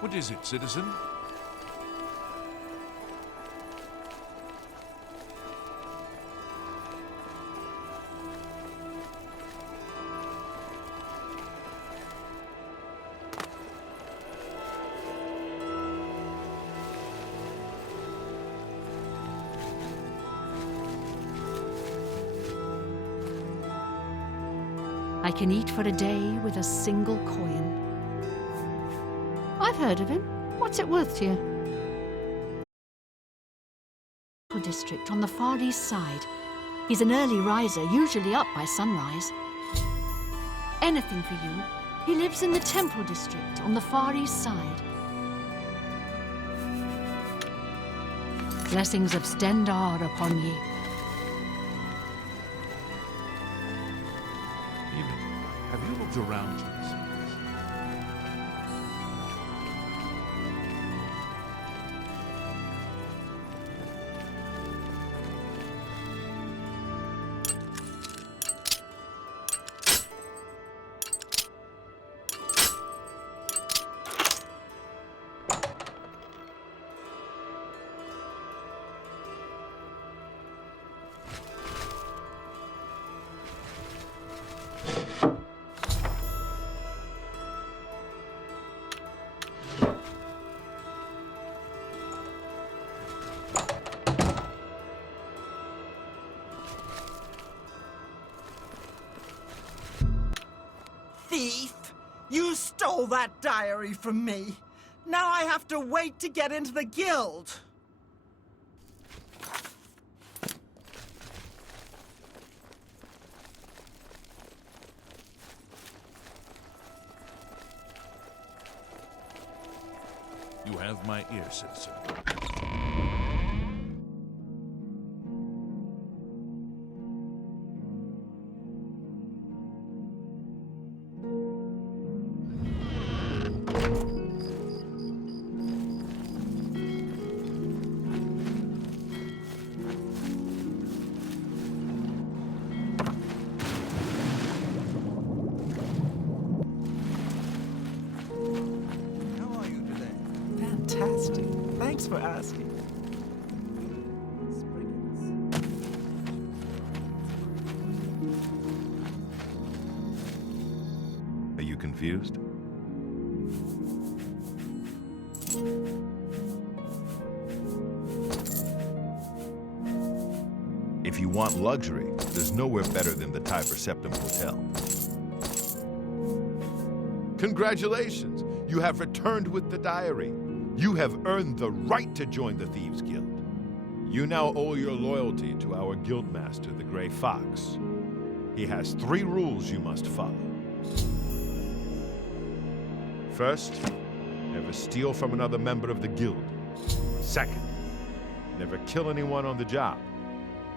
What is it, citizen? I can eat for a day with a single coin. I've heard of him. What's it worth to you? District on the far east side. He's an early riser, usually up by sunrise. Anything for you. He lives in the Temple District on the far east side. Blessings of Stendar upon ye. Have you looked around you? Thief! You stole that diary from me. Now I have to wait to get into the guild. You have my ear, citizen. Fantastic. Thanks for asking. Are you confused? If you want luxury, there's nowhere better than the Tiber Septim Hotel. Congratulations! You have returned with the diary. You have earned the right to join the Thieves' Guild. You now owe your loyalty to our guildmaster, the Grey Fox. He has 3 rules you must follow. First, never steal from another member of the guild. Second, never kill anyone on the job.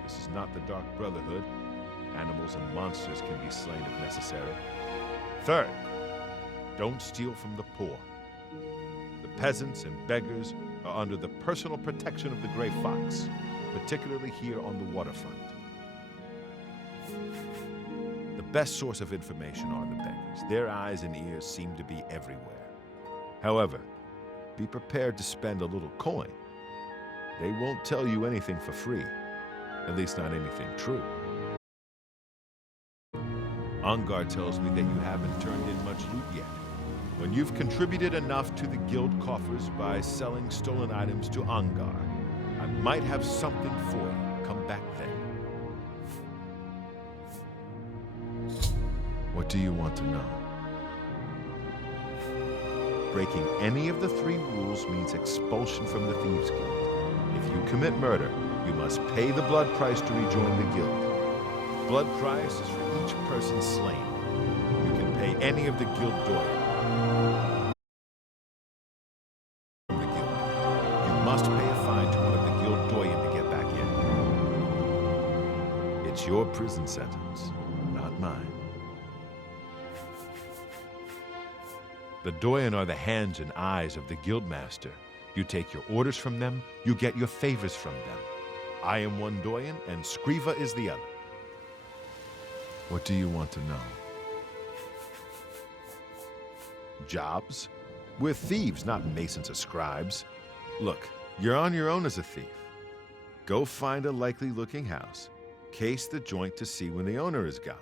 This is not the Dark Brotherhood. Animals and monsters can be slain if necessary. Third, don't steal from the poor. The peasants and beggars are under the personal protection of the Grey Fox, particularly here on the waterfront. The best source of information are the beggars. Their eyes and ears seem to be everywhere. However, be prepared to spend a little coin. They won't tell you anything for free, at least not anything true. Ongar tells me that you haven't turned in much loot yet. When you've contributed enough to the guild coffers by selling stolen items to Ongar, I might have something for you. Come back then. What do you want to know? Breaking any of the 3 rules means expulsion from the Thieves Guild. If you commit murder, you must pay the blood price to rejoin the guild. Blood price is for each person slain. You can pay any of the guild doyen. From the guild, you must pay a fine to one of the guild doyen to get back in. It's your prison sentence, not mine. The doyen are the hands and eyes of the guildmaster. You take your orders from them, you get your favors from them. I am one doyen, and Skriva is the other. What do you want to know? Jobs? We're thieves, not masons or scribes. Look, you're on your own as a thief. Go find a likely-looking house, case the joint to see when the owner is gone.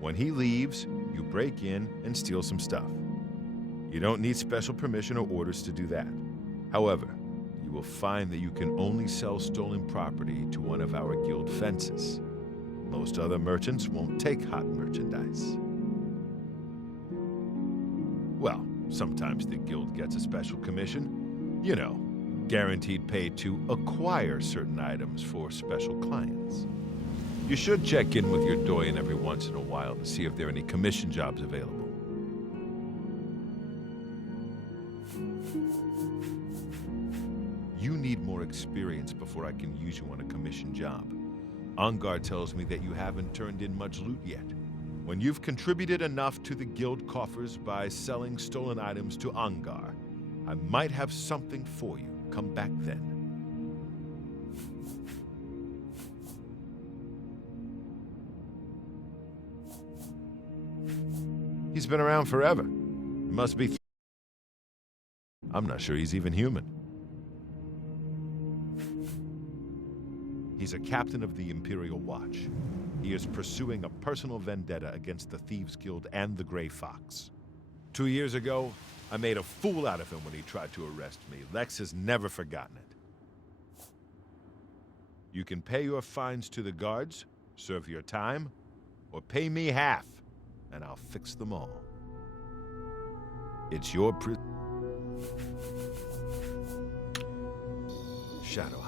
When he leaves, you break in and steal some stuff. You don't need special permission or orders to do that. However, you will find that you can only sell stolen property to one of our guild fences. Most other merchants won't take hot merchandise. Well, sometimes the guild gets a special commission. You know, guaranteed pay to acquire certain items for special clients. You should check in with your doyen every once in a while to see if there are any commission jobs available. You need more experience before I can use you on a commission job. Ongar tells me that you haven't turned in much loot yet. When you've contributed enough to the guild coffers by selling stolen items to Ongar, I might have something for you. Come back then. He's been around forever. He must be... I'm not sure he's even human. He's a captain of the Imperial Watch. He is pursuing a personal vendetta against the Thieves Guild and the Grey Fox. 2 years ago, I made a fool out of him when he tried to arrest me. Lex has never forgotten it. You can pay your fines to the guards, serve your time, or pay me half, and I'll fix them all. It's your Shadow